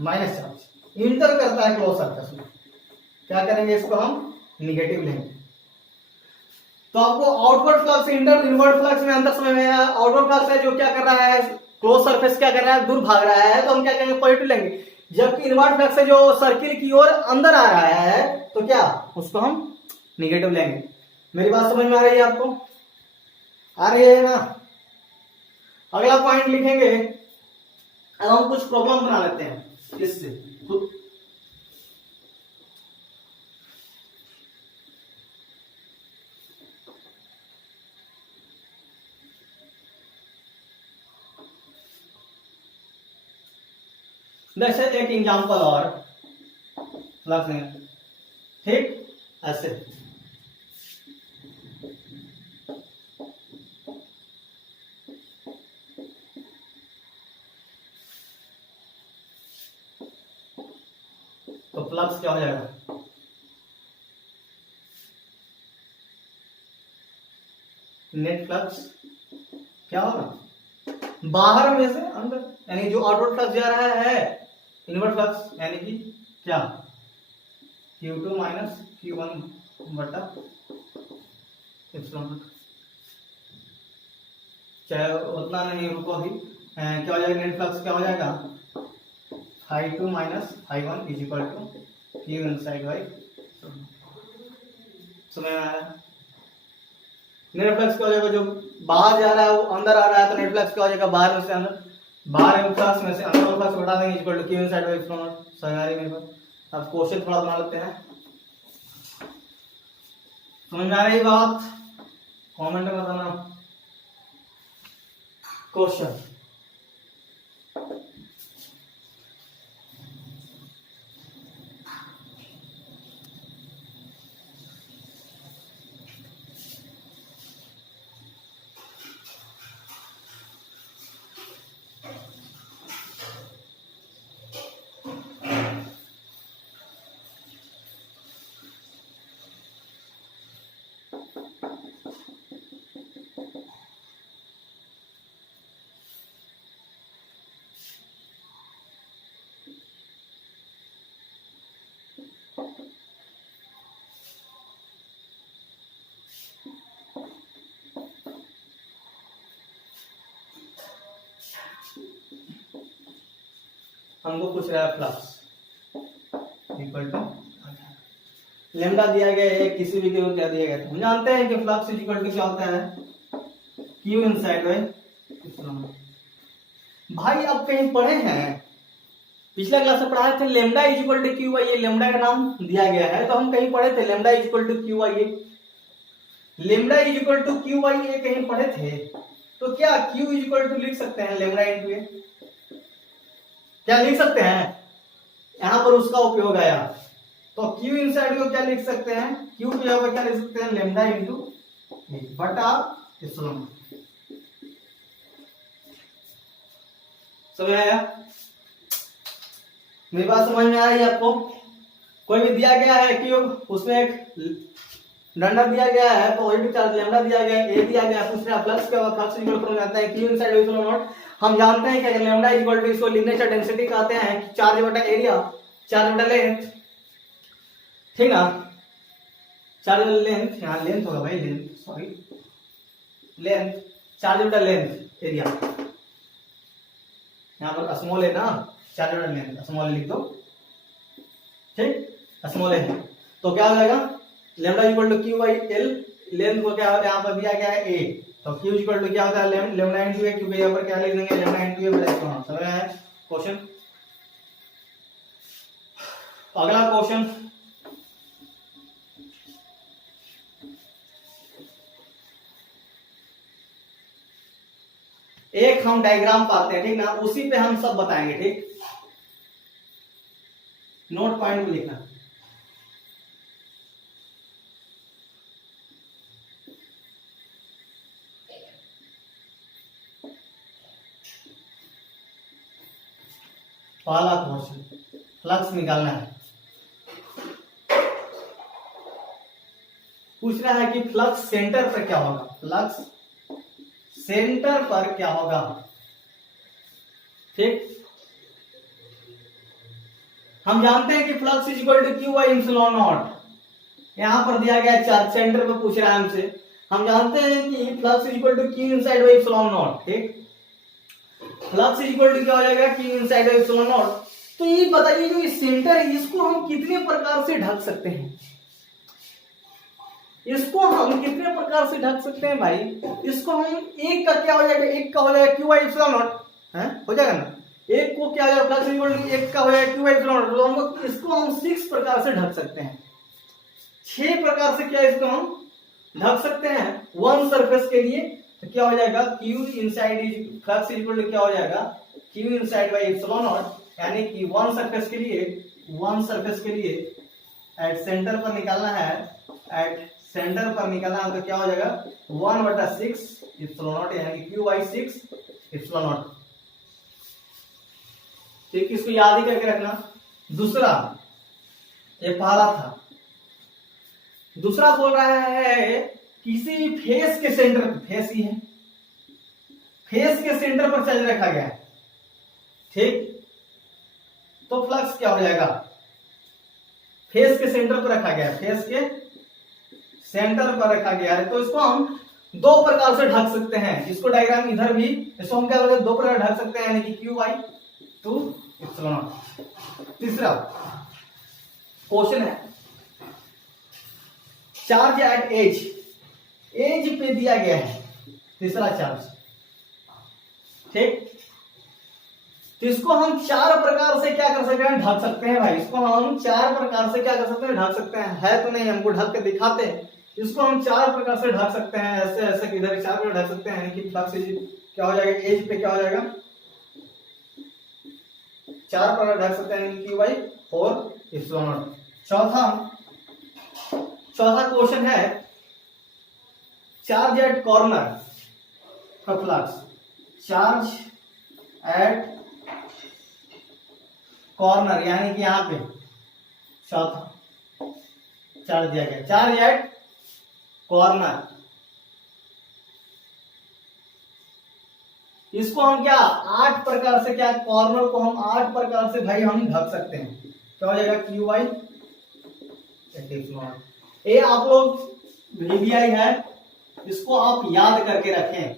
माइनस चार्ज इंटर करता है क्लोज सरफेस में। क्या करेंगे? इसको हम निगेटिव लेंगे। तो आपको outward flux, inter inward flux में अंदर समझ में आया। आउटवर्ड फ्लक्स है जो क्या कर रहा है? क्लोज सरफेस क्या कर रहा है? दूर भाग रहा है, तो हम क्या करेंगे? पॉजिटिव लेंगे। जबकि इनवर्ड फ्लक्स है जो सर्किल की ओर अंदर आ रहा है, तो क्या उसको हम निगेटिव लेंगे। मेरी बात समझ में आ रही है आपको? आ रही है ना? अगला पॉइंट लिखेंगे। अब हम कुछ प्रॉब्लम बना लेते हैं इससे। जैसे एक एग्जांपल और फ्लक्स में, ठीक, ऐसे तो फ्लक्स क्या हो जाएगा? नेट फ्लक्स क्या होगा? बाहर में से अंदर, यानी जो आउटवर्ड फ्लक्स जा रहा है, इनवर्ड फ्लक्स यानी कि क्या? Q2 माइनस Q1 बटा एप्सिलॉन। चाहे उतना नहीं, रुको अभी। क्या हो जाएगा? नेट फ्लक्स क्या हो जाएगा? Phi2 minus Phi1 is equal to Q inside by. समझ में आया? नेट फ्लक्स क्या हो जाएगा? जो बाहर जा रहा है वो अंदर आ रहा है, तो नेट फ्लक्स क्या हो जाएगा? बाहर में से अंदर, बाहर फ्लक्स में से अंदर फ्लक्स घटा देंगे, equal to Q inside by epsilon. समझ आ रही है मेरे पास? अब क्वेश्चन थोड़ा बना लेते हैं। समझ में आ रही बात? कमेंट में बताना क्वेश्चन। हमको पूछ रहा है फ्लक्स इक्वल टू लेमडा दिया गया है, किसी भी को क्या दिया गया है, हम जानते हैं कि फ्लक्स इक्वल टू क्या होता है क्यू इनसाइड बाय एप्सिलॉन। भाई अब कहीं पढ़े हैं, पिछला क्लास में पढ़ाए थे lambda is equal to Q I, ये लेमडा का नाम दिया गया है, तो हम कहीं पढ़े थे lambda is equal to Q I, lambda is equal to Q I ये कहीं पढ़े थे। तो क्या क्यू इज इक्वल टू लिख सकते हैं लेमडा इंटू ए, क्या लिख सकते हैं, यहां पर उसका उपयोग आया, तो क्यू इनसाइड को क्या लिख सकते हैं, क्यू की जगह क्या लिख सकते हैं लेमडा इंटू बटा एप्सिलॉन। समझ आया, मेरी बात समझ में आ रही है आपको। कोई भी दिया गया है क्यूब, उसमें एक डंडा दिया गया है, तो वही चार्ज लेमडा दिया गया है, ए दिया गया है, पूछ रहा है फ्लक्स क्या होगा, फ्लक्स इक्वल टू जाता है क्यू इनसाइड एप्सिलॉन नॉट। हम जानते हैं कि अगर लेमडा इक्वल टू इसको लिनियर डेंसिटी कहते हैं कि चार्ज बटा एरिया, चार्ज बटा लेंथ, ठीक ना, चार्ज बटा लेंथ, यहाँ लेंथ होगा भाई, लेंथ सॉरी लेंथ, चार्ज बटा लेंथ एरिया, यहाँ पर स्मॉल है ना, चार्ज बटा लेंथ स्मॉल लिख दो, ठीक स्मॉल है, तो क्या हो जाएगा lambda equal to Q by L, length को क्या यहाँ पर दिया गया है ए, तो क्यू इक्वल टू क्या होता है लेमडा इनटू ए, क्योंकि यहाँ पर क्या लिख देंगे लेमडा इनटू ए बटा एप्सिलॉन। समझ में आया क्वेश्चन। अगला क्वेश्चन, एक हम डायग्राम पाते हैं, ठीक ना, उसी पे हम सब बताएंगे, ठीक, नोट पॉइंट में लिखना। पहला क्वेश्चन, फ्लक्स निकालना है, पूछ रहा है कि फ्लक्स सेंटर पर क्या होगा, फ्लक्स सेंटर पर क्या होगा, ठीक। हम जानते हैं कि flux is equal to Q by epsilon naught, यहां पर दिया गया चार्ज सेंटर पर पूछ रहा है हमसे, हम जानते हैं कि flux is equal to Q inside by epsilon naught, ठीक, फ्लक्स इज इक्वल टू क्या हो जाएगा Q inside by epsilon naught. तो ये बताइए जो सेंटर है इसको हम कितने प्रकार से ढक सकते हैं, इसको हम कितने प्रकार से ढक सकते हैं भाई, इसको हम एक का क्या हो जाएगा, एक का हो जाएगा क्यू बाई एप्सिलॉन नॉट, है हो जाएगा ना, एक को क्या हो जाएगा फ्लक्स इक्वल टू एक का हो जाएगा क्यू बाई एप्सिलॉन नॉट, तो हम इसको हम 6 प्रकार से ढक सकते हैं, 6 प्रकार से क्या इसको हम ढक सकते हैं। वन सरफेस के लिए तो क्या हो जाएगा Q inside is flux equal to क्या हो जाएगा Q inside by epsilon naught, यानी कि वन सरफेस के लिए एट सेंटर पर निकालना है, एट सेंटर पर निकालना है, तो क्या हो जाएगा 1/6 एप्सिलॉन नॉट, यानी कि क्यू बाई 6 एप्सिलॉन नॉट, ठीक, इसको याद ही करके रखना। दूसरा, ये पहला था, दूसरा बोल रहा है किसी फेस के सेंटर, फेस ही है, फेस के सेंटर पर चार्ज रखा गया है, ठीक, तो फ्लक्स क्या हो जाएगा, फेस के सेंटर पर रखा गया है, फेस के सेंटर पर रखा गया है, तो इसको हम 2 प्रकार से ढक सकते हैं, इसको डायग्राम इधर भी, इसको हम क्या करते हैं 2 प्रकार ढक सकते हैं, यानी कि क्यू बाई 2 एप्सिलॉन नॉट। तीसरा क्वेश्चन है, चार्ज एट एज पे दिया गया है तीसरा चार्ज, ठीक, तो इसको हम 4 प्रकार से क्या कर सकते हैं ढक सकते हैं भाई, इसको हम 4 प्रकार से क्या कर सकते हैं ढक सकते हैं, है तो नहीं हमको ढक के दिखाते हैं, इसको हम 4 प्रकार से ढक सकते हैं, ऐसे ऐसे किधर 4 प्रकार ढक सकते हैं, यानी कि फ्लक्स क्या हो जाएगा एज पे क्या हो जाएगा 4 प्रकार ढक सकते हैं, क्यू बाई 4 एप्सिलॉन नॉट। चौथा क्वेश्चन है, चार्ज एट कॉर्नर का फ्लक्स, चार्ज एट कॉर्नर, यानी कि यहां पे चौथा चार्ज दिया गया, चार्ज एट कॉर्नर, इसको हम क्या 8 प्रकार से क्या कॉर्नर को हम 8 प्रकार से भाई हम ढक सकते हैं, क्या हो जाएगा क्यू बाई 8। ये आप लोग वीवीआई है, इसको आप याद करके रखें,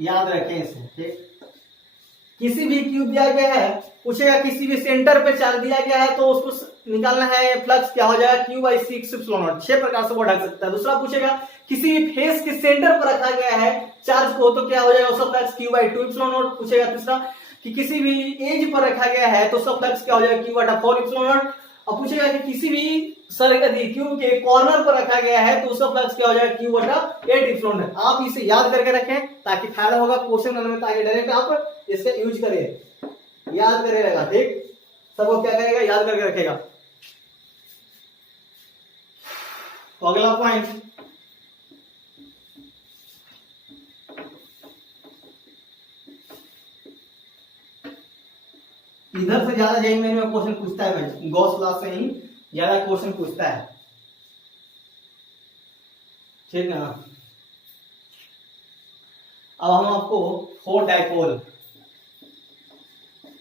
याद रखें इसे, ठीक, किसी भी क्यूब दिया गया है, पूछेगा किसी भी सेंटर पे चार्ज दिया गया है तो उसको निकालना है, फ्लक्स क्या हो जाएगा Q/6 6 प्रकार से वो ढक सकता है। दूसरा पूछेगा किसी भी फेस के सेंटर पर रखा गया है चार्ज को तो क्या हो जाएगा उसका फ्लक्स Q/2 पूछेगा। तीसरा कि किसी भी एज पर रखा गया है तो उसका फ्लक्स क्या हो जाएगा Q/4 और पूछेगा कि किसी भी क्यूब के कॉर्नर पर रखा गया है तो उसका फ्लक्स क्या हो जाएगा Q/8 आप इसे याद करके रखें ताकि फायदा होगा क्वेश्चन बनाने में, ताकि डायरेक्ट आप इसका यूज करें, याद करेगा। ठीक, सबको क्या करेगा, याद करके रखेगा। तो अगला पॉइंट, इधर से ज्यादा जेईई मेन में क्वेश्चन पूछता है भाई, गॉस लॉ से ही ज्यादा क्वेश्चन पूछता है। ठीक ना। अब हम आपको 4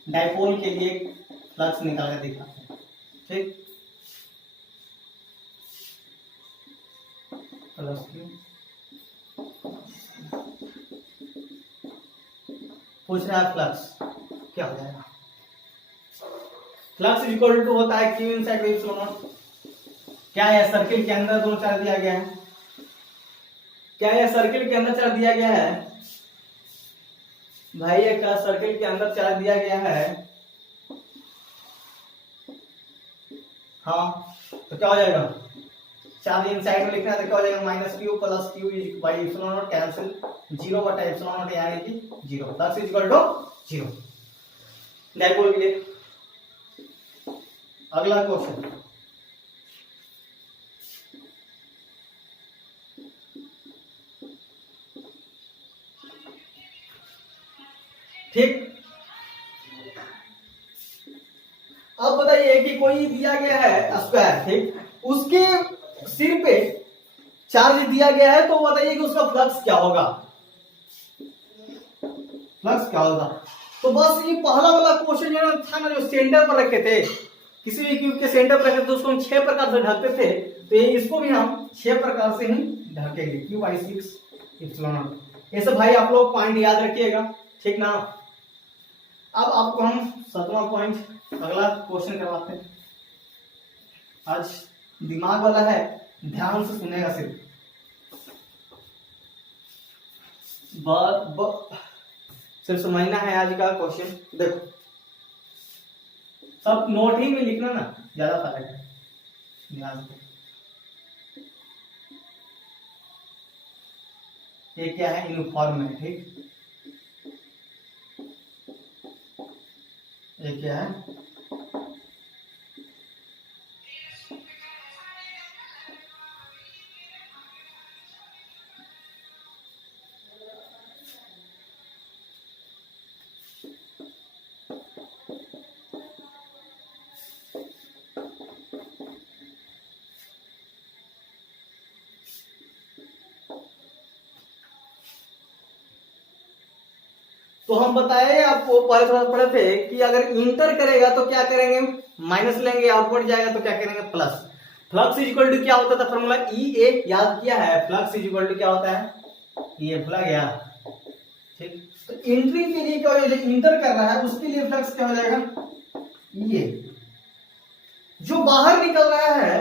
डायपोल के लिए फ्लक्स निकाल कर दिखाते हैं। ठीक, पूछ रहा है फ्लक्स क्या हो जाएगा। फ्लक्स इक्वल टू होता है Q inside by epsilon not. क्या है, सर्किल के अंदर दोनों चार्ज दिया गया है, क्या है सर्किल के अंदर चार्ज दिया गया है भाई, एक सर्किल के अंदर चार्ज दिया गया है। हाँ, तो क्या हो जाएगा, चार्ज इनसाइड में लिखना है तो क्या हो जाएगा -Q plus Q by epsilon naught cancel, 0/एप्सिलॉन नॉट यानी कि 0, फ्लक्स इक्वल टू 0 डायपोल के लिए। अगला क्वेश्चन, ठीक। अब बताइए कि कोई दिया गया है स्क्वायर, ठीक, उसके सिर पे चार्ज दिया गया है तो बताइए कि उसका फ्लक्स क्या होगा, फ्लक्स क्या होगा। तो बस ये पहला वाला क्वेश्चन जो था ना, जो सेंटर पर रखे थे, किसी भी क्यूब के सेंटर पर रखे थे तो उसको हम 6 प्रकार से ढकते थे, तो ये इसको भी हम 6 प्रकार से ही ढकेंगे Q/6 ये सब भाई आप लोग पॉइंट याद रखिएगा। ठीक ना। अब आपको हम 7वां पॉइंट अगला क्वेश्चन करवाते हैं। आज दिमाग वाला है, ध्यान से सुनेगा सिर्फ। सिर्फ समझना है आज का क्वेश्चन। देखो सब नोट ही में लिखना ना, ज्यादा फर्क है, ध्यान से। ये क्या है, यूनिफॉर्म है। ठीक, ये क्या है, तो हम बताए आपको पहले थोड़ा पढ़े थे कि अगर इंटर करेगा तो क्या करेंगे, माइनस लेंगे, आउटवर्ड जाएगा तो क्या करेंगे plus. Flux is equal to क्या होता था फॉर्मूला, E A याद किया है, फ्लक्स इज इक्वल टू क्या होता है, ये भूला गया। ठीक, तो एंट्री के लिए क्या हो जाएगा, इंटर कर रहा है उसके लिए फ्लक्स क्या हो जाएगा, ये जो बाहर निकल रहा है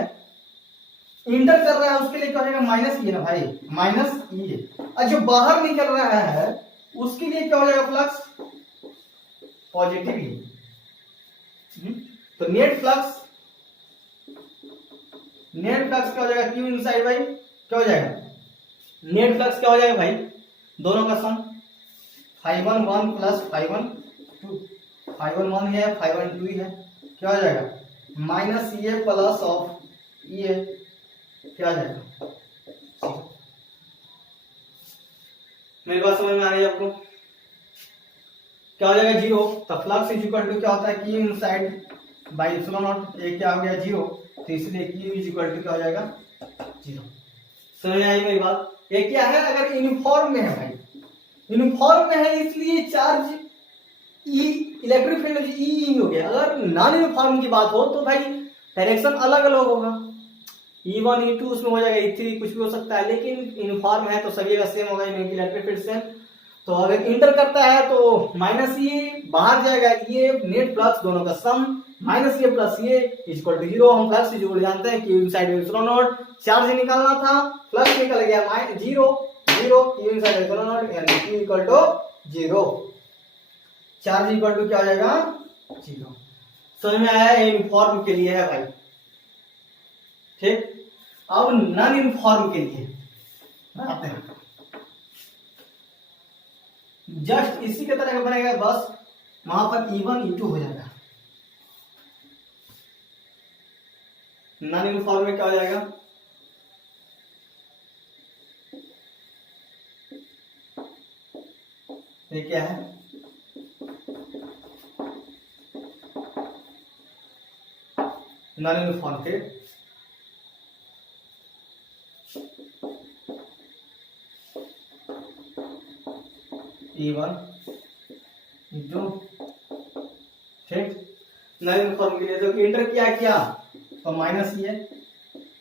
इंटर कर रहा है उसके लिए क्या हो जाएगा, माइनस ये ना भाई, माइनस ये। और जो बाहर निकल रहा है उसके लिए क्या हो जाएगा फ्लक्स, पॉजिटिव ही। तो नेट फ्लक्स क्या हो जाएगा, Q इनसाइड बाई क्या हो जाएगा, नेट फ्लक्स क्या हो जाएगा भाई, दोनों का सम ∅1 1 प्लस ∅1 2, ∅1 1 है, ∅1 2 है, क्या हो जाएगा माइनस ये प्लस ऑफ ये क्या हो जाएगा। मेरी बात समझ में आ रही है आपको, क्या हो जाएगा 0। तो फ्लक्स इज इक्वल टू क्या होता है, Q inside by epsilon naught, ये क्या हो गया 0, तो इसलिए Q इज इक्वल टू क्या हो जाएगा 0। समझ में आई मेरी बात। ये क्या है, अगर यूनिफॉर्म में है भाई, यूनिफॉर्म में है इसलिए चार्ज ई, इलेक्ट्रिक फील्ड ई हो गया। अगर नॉन यूनिफॉर्म की बात हो तो भाई डायरेक्शन अलग अलग होगा, E1 E2 उसमें हो जाएगा, E3 कुछ भी हो सकता है, लेकिन यूनिफॉर्म है तो सभी का सेम होगा, इलेक्ट्रिक फील्ड सेम। तो अगर इंटर करता है तो माइनस ये बाहर जाएगा, ये नेट फ्लक्स दोनों का सम माइनस ये प्लस ये इक्वल टू 0। हम फ्लक्स इक्वल जानते हैं Q inside epsilon naught, charge निकालना था, फ्लक्स निकल गया 0 0 क्यू इनसाइड एप्सिलॉन नॉट यानी Q equal to 0, charge equal to क्या हो जाएगा 0। समझ में आया? इनफॉर्म के लिए है भाई, ठीक। अब नॉन इनफॉर्म के लिए आते हैं, जस्ट इसी के तरह का बनेगा, बस वहां पर E1 E2 हो जाएगा। नॉन यूनिफॉर्म में क्या हो जाएगा, ये क्या है, नॉन यूनिफॉर्म के E1 E2, ठीक। नॉन यूनिफॉर्म के लिए तो इंटर किया तो माइनस ये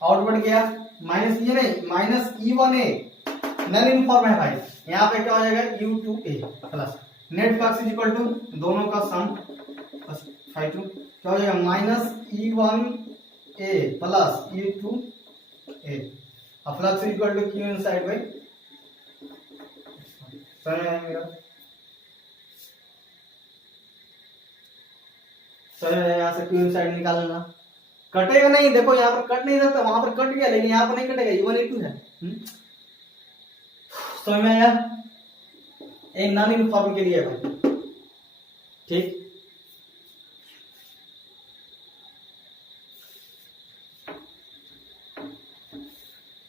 आउटवर्ड गया, माइनस ये नहीं माइनस E1A, नॉन यूनिफॉर्म है भाई। यहाँ पे क्या हो जाएगा U2A plus net flux is equal to दोनों का सम प्लस φ2 क्या हो जाएगा माइनस E1A प्लस E2A, अब flux is equal to Q inside by, समझ में आया मेरा? यहाँ से Q इनसाइड निकालना, कटेगा नहीं, देखो यहाँ पर कट नहीं रहता, वहां पर कट गया, लेकिन यहाँ पर नहीं कटेगा, E1 E2 है। समझ में आया? एक नॉन यूनिफॉर्म के लिए है भाई, ठीक।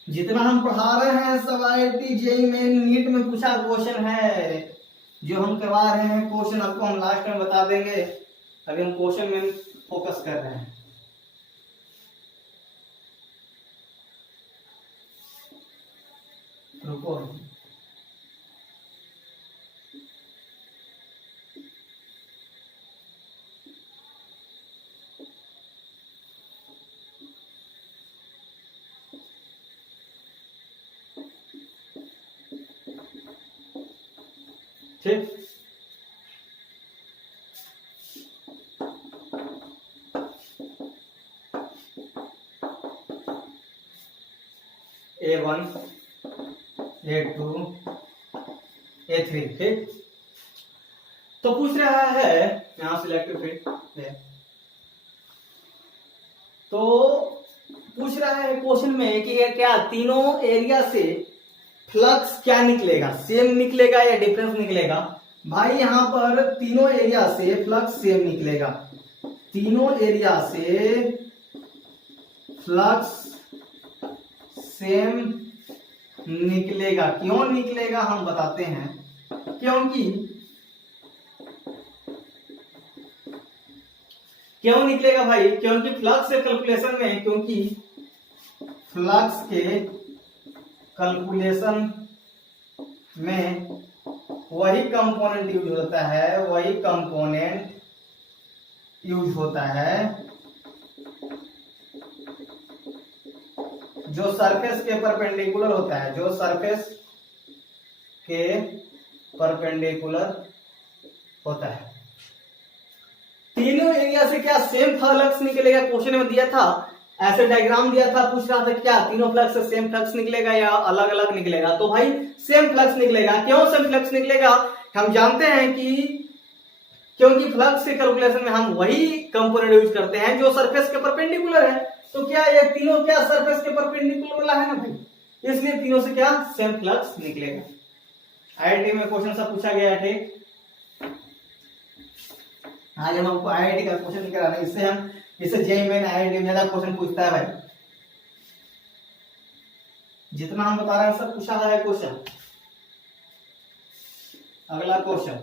जितना हम पढ़ा रहे हैं सब IIT JEE मेन नीट में पूछा क्वेश्चन है, जो हम करवा रहे हैं क्वेश्चन आपको हम लास्ट में बता देंगे, अभी हम क्वेश्चन में फोकस कर रहे हैं। रुको, ठीक। A1 A2 A3, ठीक। तो पूछ रहा है यहां से इलेक्ट्रिक फील्ड है, तो पूछ रहा है क्वेश्चन में कि क्या तीनों एरिया से फ्लक्स क्या निकलेगा, सेम निकलेगा या डिफरेंस निकलेगा। भाई यहां पर तीनों एरिया से फ्लक्स सेम निकलेगा, तीनों एरिया से फ्लक्स सेम निकलेगा। क्यों निकलेगा हम बताते हैं, क्यों निकलेगा भाई, क्योंकि फ्लक्स के कैलकुलेशन में, क्योंकि फ्लक्स के कैलकुलेशन में वही कंपोनेंट यूज होता है, वही कंपोनेंट यूज होता है जो सरफेस के परपेंडिकुलर होता है, जो सरफेस के परपेंडिकुलर होता है। तीनों एरिया से क्या सेम फ्लक्स निकलेगा, क्वेश्चन में दिया था, ऐसे डायग्राम दिया था, पूछ रहा था क्या तीनों फ्लक्स से सेम फ्लक्स निकलेगा या अलग अलग निकलेगा। तो भाई सेम फ्लक्स निकलेगा। क्यों सेम फ्लक्स निकलेगा, हम जानते हैं कि क्योंकि फ्लक्स के कैलकुलेशन में हम वही कंपोनेंट यूज करते हैं जो सरफेस के परपेंडिकुलर है। तो क्या ये तीनों क्या सरफेस के परपेंडिकुलर वाला है ना भाई, इसलिए तीनों से क्या सेम फ्लक्स निकलेगा। IIT में क्वेश्चन सब पूछा गया है, ठीक। आज हम आपको IIT का क्वेश्चन निकल रहा है, इससे JEE मेन IIT में ज्यादा क्वेश्चन पूछता है भाई, जितना हम बता रहे हैं सब पूछा है क्वेश्चन। अगला क्वेश्चन,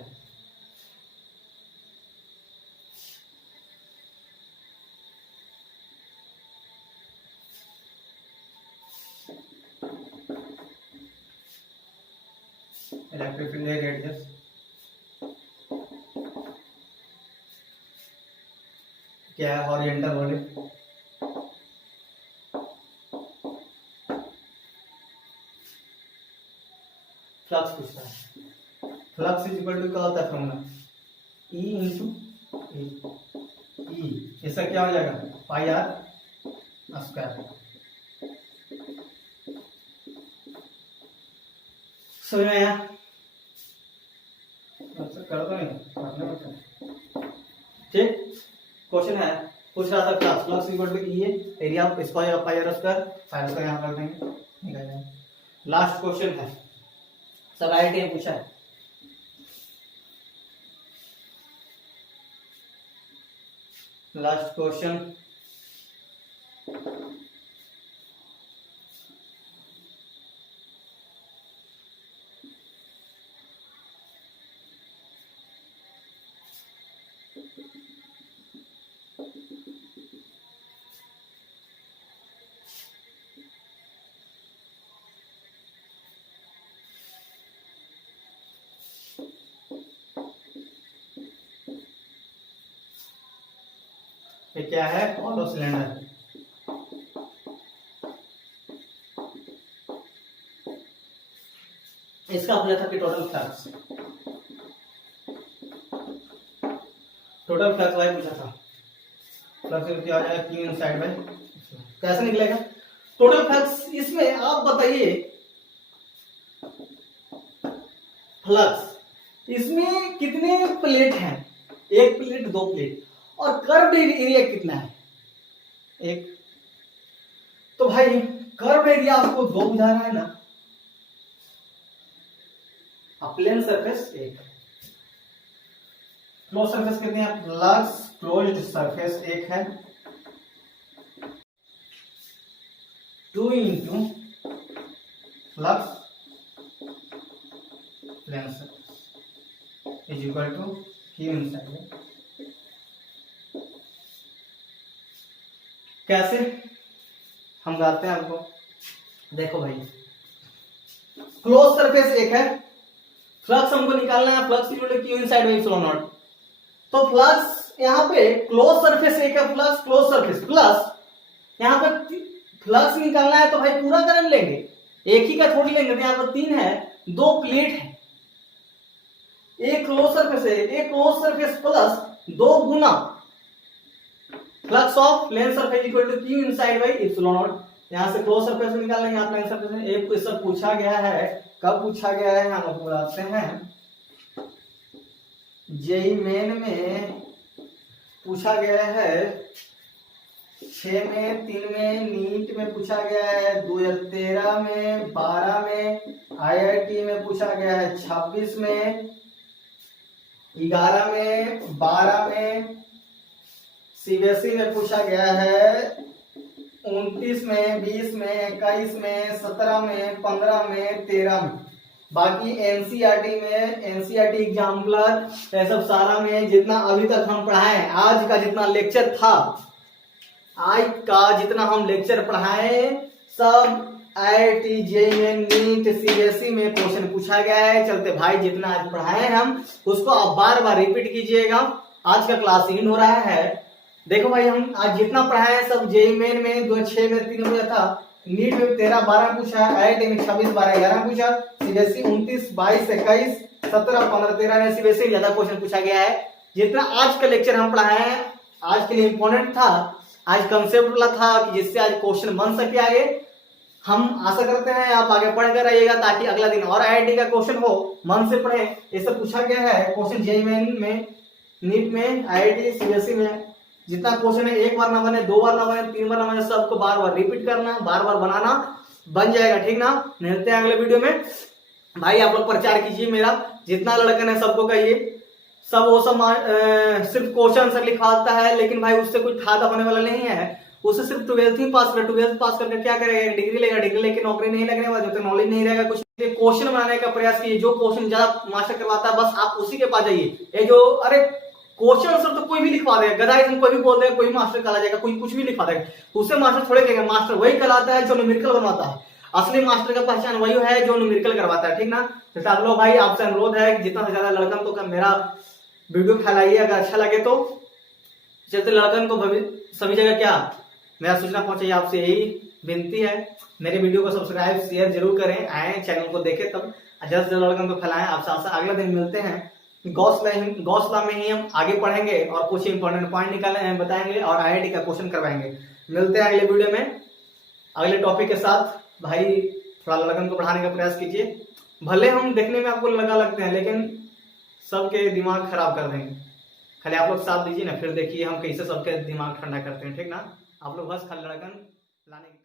इलेक्ट्रिक फील्ड रेडियस क्या है, हॉरिजॉन्टल बॉडी, फ्लक्स पूछता है। फ्लक्स इज इक्वल टू क्या होता है फॉर्मूला, ई इंटू ई, इसका क्या हो जाएगा पाई आर स्क्वायर। समझ में आया? कर दो नहीं, ठीक। क्वेश्चन है पूछ रहा था class flux equal to E है, area of square of pi are square, pi square यहां कर देंगे, निकल जाएगा। लास्ट क्वेश्चन है, सब आईआईटी में पूछा है। लास्ट क्वेश्चन, ये क्या है, हॉलो सिलेंडर। इसका पूछा था कि टोटल फ्लक्स भाई पूछा था, फ्लक्स क्या आ जाएगा क्यू इनसाइड बाय, कैसे निकलेगा टोटल फ्लक्स। इसमें आप बताइए फ्लक्स इसमें कितने प्लेट हैं, एक प्लेट दो प्लेट, और कर्व एरिया कितना है एक। तो भाई कर्व एरिया आपको दो बुझा रहा है ना, प्लेन सरफेस एक, क्लोज सरफेस कितने हैं, फ्लक्स क्लोज्ड सरफेस एक है, 2 into flux plane surface is equal to Q inside. कैसे हम गाते हैं आपको, देखो भाई क्लोज सरफेस एक है, फ्लक्स हमको निकालना है, flux equal to Q inside by epsilon naught. तो फ्लक्स यहाँ पे क्लोज सरफेस एक है, फ्लक्स क्लोज सरफेस प्लस यहाँ पे फ्लक्स निकालना है, तो भाई पूरा करंट लेंगे, एक ही का थोड़ी लेंगे। तो यहाँ पर 3 है, 2 प्लेट है, एक क्लोज सरफेस है, एक क्लोज सरफेस प्लस 2 गुना flux of plane surface equal to Q inside by epsilon naught. यहां से क्लोज सरफेस निकालना है, यहाँ प्लेन सरफेस है। एक क्वेश्चन पूछा गया है, कब पूछा गया है हम आपको बताते हैं, जेई मेन में पूछा गया है, 6 में, 3 में, नीट में पूछा गया है, 2013 में, 12 में, आईआईटी में पूछा गया है, 26 में, 11 में, 12 में, सीबीएसई में पूछा गया है, 29 में, 20 में, 21 में, 17 में, 15 में, 13 में। बाकी एनसीईआरटी में, एनसीईआरटी एग्जाम्पलर, ये सब सारा में जितना अभी तक हम पढ़ाए, आज का जितना लेक्चर था, आज का जितना हम लेक्चर पढ़ाए, सब आईआईटी, जेईई, नीट, सीबीएसई में क्वेश्चन पूछा गया है। चलते भाई जितना आज पढ़ाए हम उसको आप बार बार रिपीट कीजिएगा। आज का क्लास इन हो रहा है। देखो भाई हम आज जितना पढ़ाए हैं सब जेईई मेन में 6 में 3 में था, नीट में 13, 12 पूछा, आईआईटी में 26, 12, 11 पूछा, सीबीएसई 29, 22, 21, 17, 15, 13 में सीबीएसई ज्यादा क्वेश्चन पूछा गया है। जितना आज का लेक्चर हम पढ़ाए हैं आज के लिए इंपॉर्टेंट था, आज कंसेप्ट वाला था कि जिससे आज क्वेश्चन बन सके आगे। हम आशा करते हैं आप आगे पढ़कर आइएगा ताकि अगला दिन और आईआईटी का क्वेश्चन हो, मन से पढ़े। ये सब पूछा गया है क्वेश्चन जेईई मेन में, नीट में, आईआईटी, सीबीएसई में। जितना क्वेश्चन है एक बार ना बने, 2 बार ना बने, 3 बार ना बने, सबको बार बार रिपीट करना, बार बार बनाना, बन जाएगा, ठीक ना। मिलते हैं अगले वीडियो में। भाई आप लोग प्रचार कीजिए मेरा, जितना लड़कन है सबको कहिए। सब वो सब सिर्फ क्वेश्चन आंसर लिखवाता है, लेकिन भाई उससे कोई फायदा होने वाला नहीं है। उससे सिर्फ 12th ही पास कर, 12th पास करके क्या करेगा, डिग्री लेगा, डिग्री लेके नौकरी नहीं लगने वाला, जब तक नॉलेज नहीं रहेगा कुछ। क्वेश्चन बनाने का प्रयास कीजिए, जो क्वेश्चन ज्यादा मास्टर करवाता है बस आप उसी के पास जाइए। ये जो अरे क्वेश्चन आंसर तो कोई भी लिखवा देगा, गदाइज्म कोई भी बोल देगा, कोई मास्टर कहला जाएगा, कोई कुछ भी लिखवा देगा, उससे मास्टर थोड़े कहेगा। मास्टर वही कहलाता है जो न्यूमेरिकल बनवाता है। असली मास्टर का पहचान वही है जो न्यूमेरिकल करवाता है, ठीक ना। तो आप लोग भाई आपसे अनुरोध है कि जितना से ज्यादा लड़कन तो मेरा वीडियो फैलाइए, अगर अच्छा लगे तो। चलते लड़कन को सभी जगह क्या मेरा सूचना पहुंचाइए आपसे यही विनती है मेरे वीडियो को सब्सक्राइब शेयर जरूर करें, आए चैनल को देखें, तब जल्द से जल्द लड़कन को फैलाएं। आपसे आशा अगले दिन मिलते हैं। गौसला में ही हम आगे पढ़ेंगे और कुछ इंपॉर्टेंट पॉइंट निकाले बताएंगे और आईआईटी का क्वेश्चन करवाएंगे। मिलते हैं अगले वीडियो में अगले टॉपिक के साथ। भाई थोड़ा लगन को बढ़ाने का प्रयास कीजिए, भले हम देखने में आपको लगा लगते हैं लेकिन सबके दिमाग खराब कर देंगे। खाली आप लोग साथ दीजिए ना, फिर देखिए हम कैसे सबके दिमाग ठंडा करते हैं, ठीक ना। आप लोग बस खाली लगन लाने की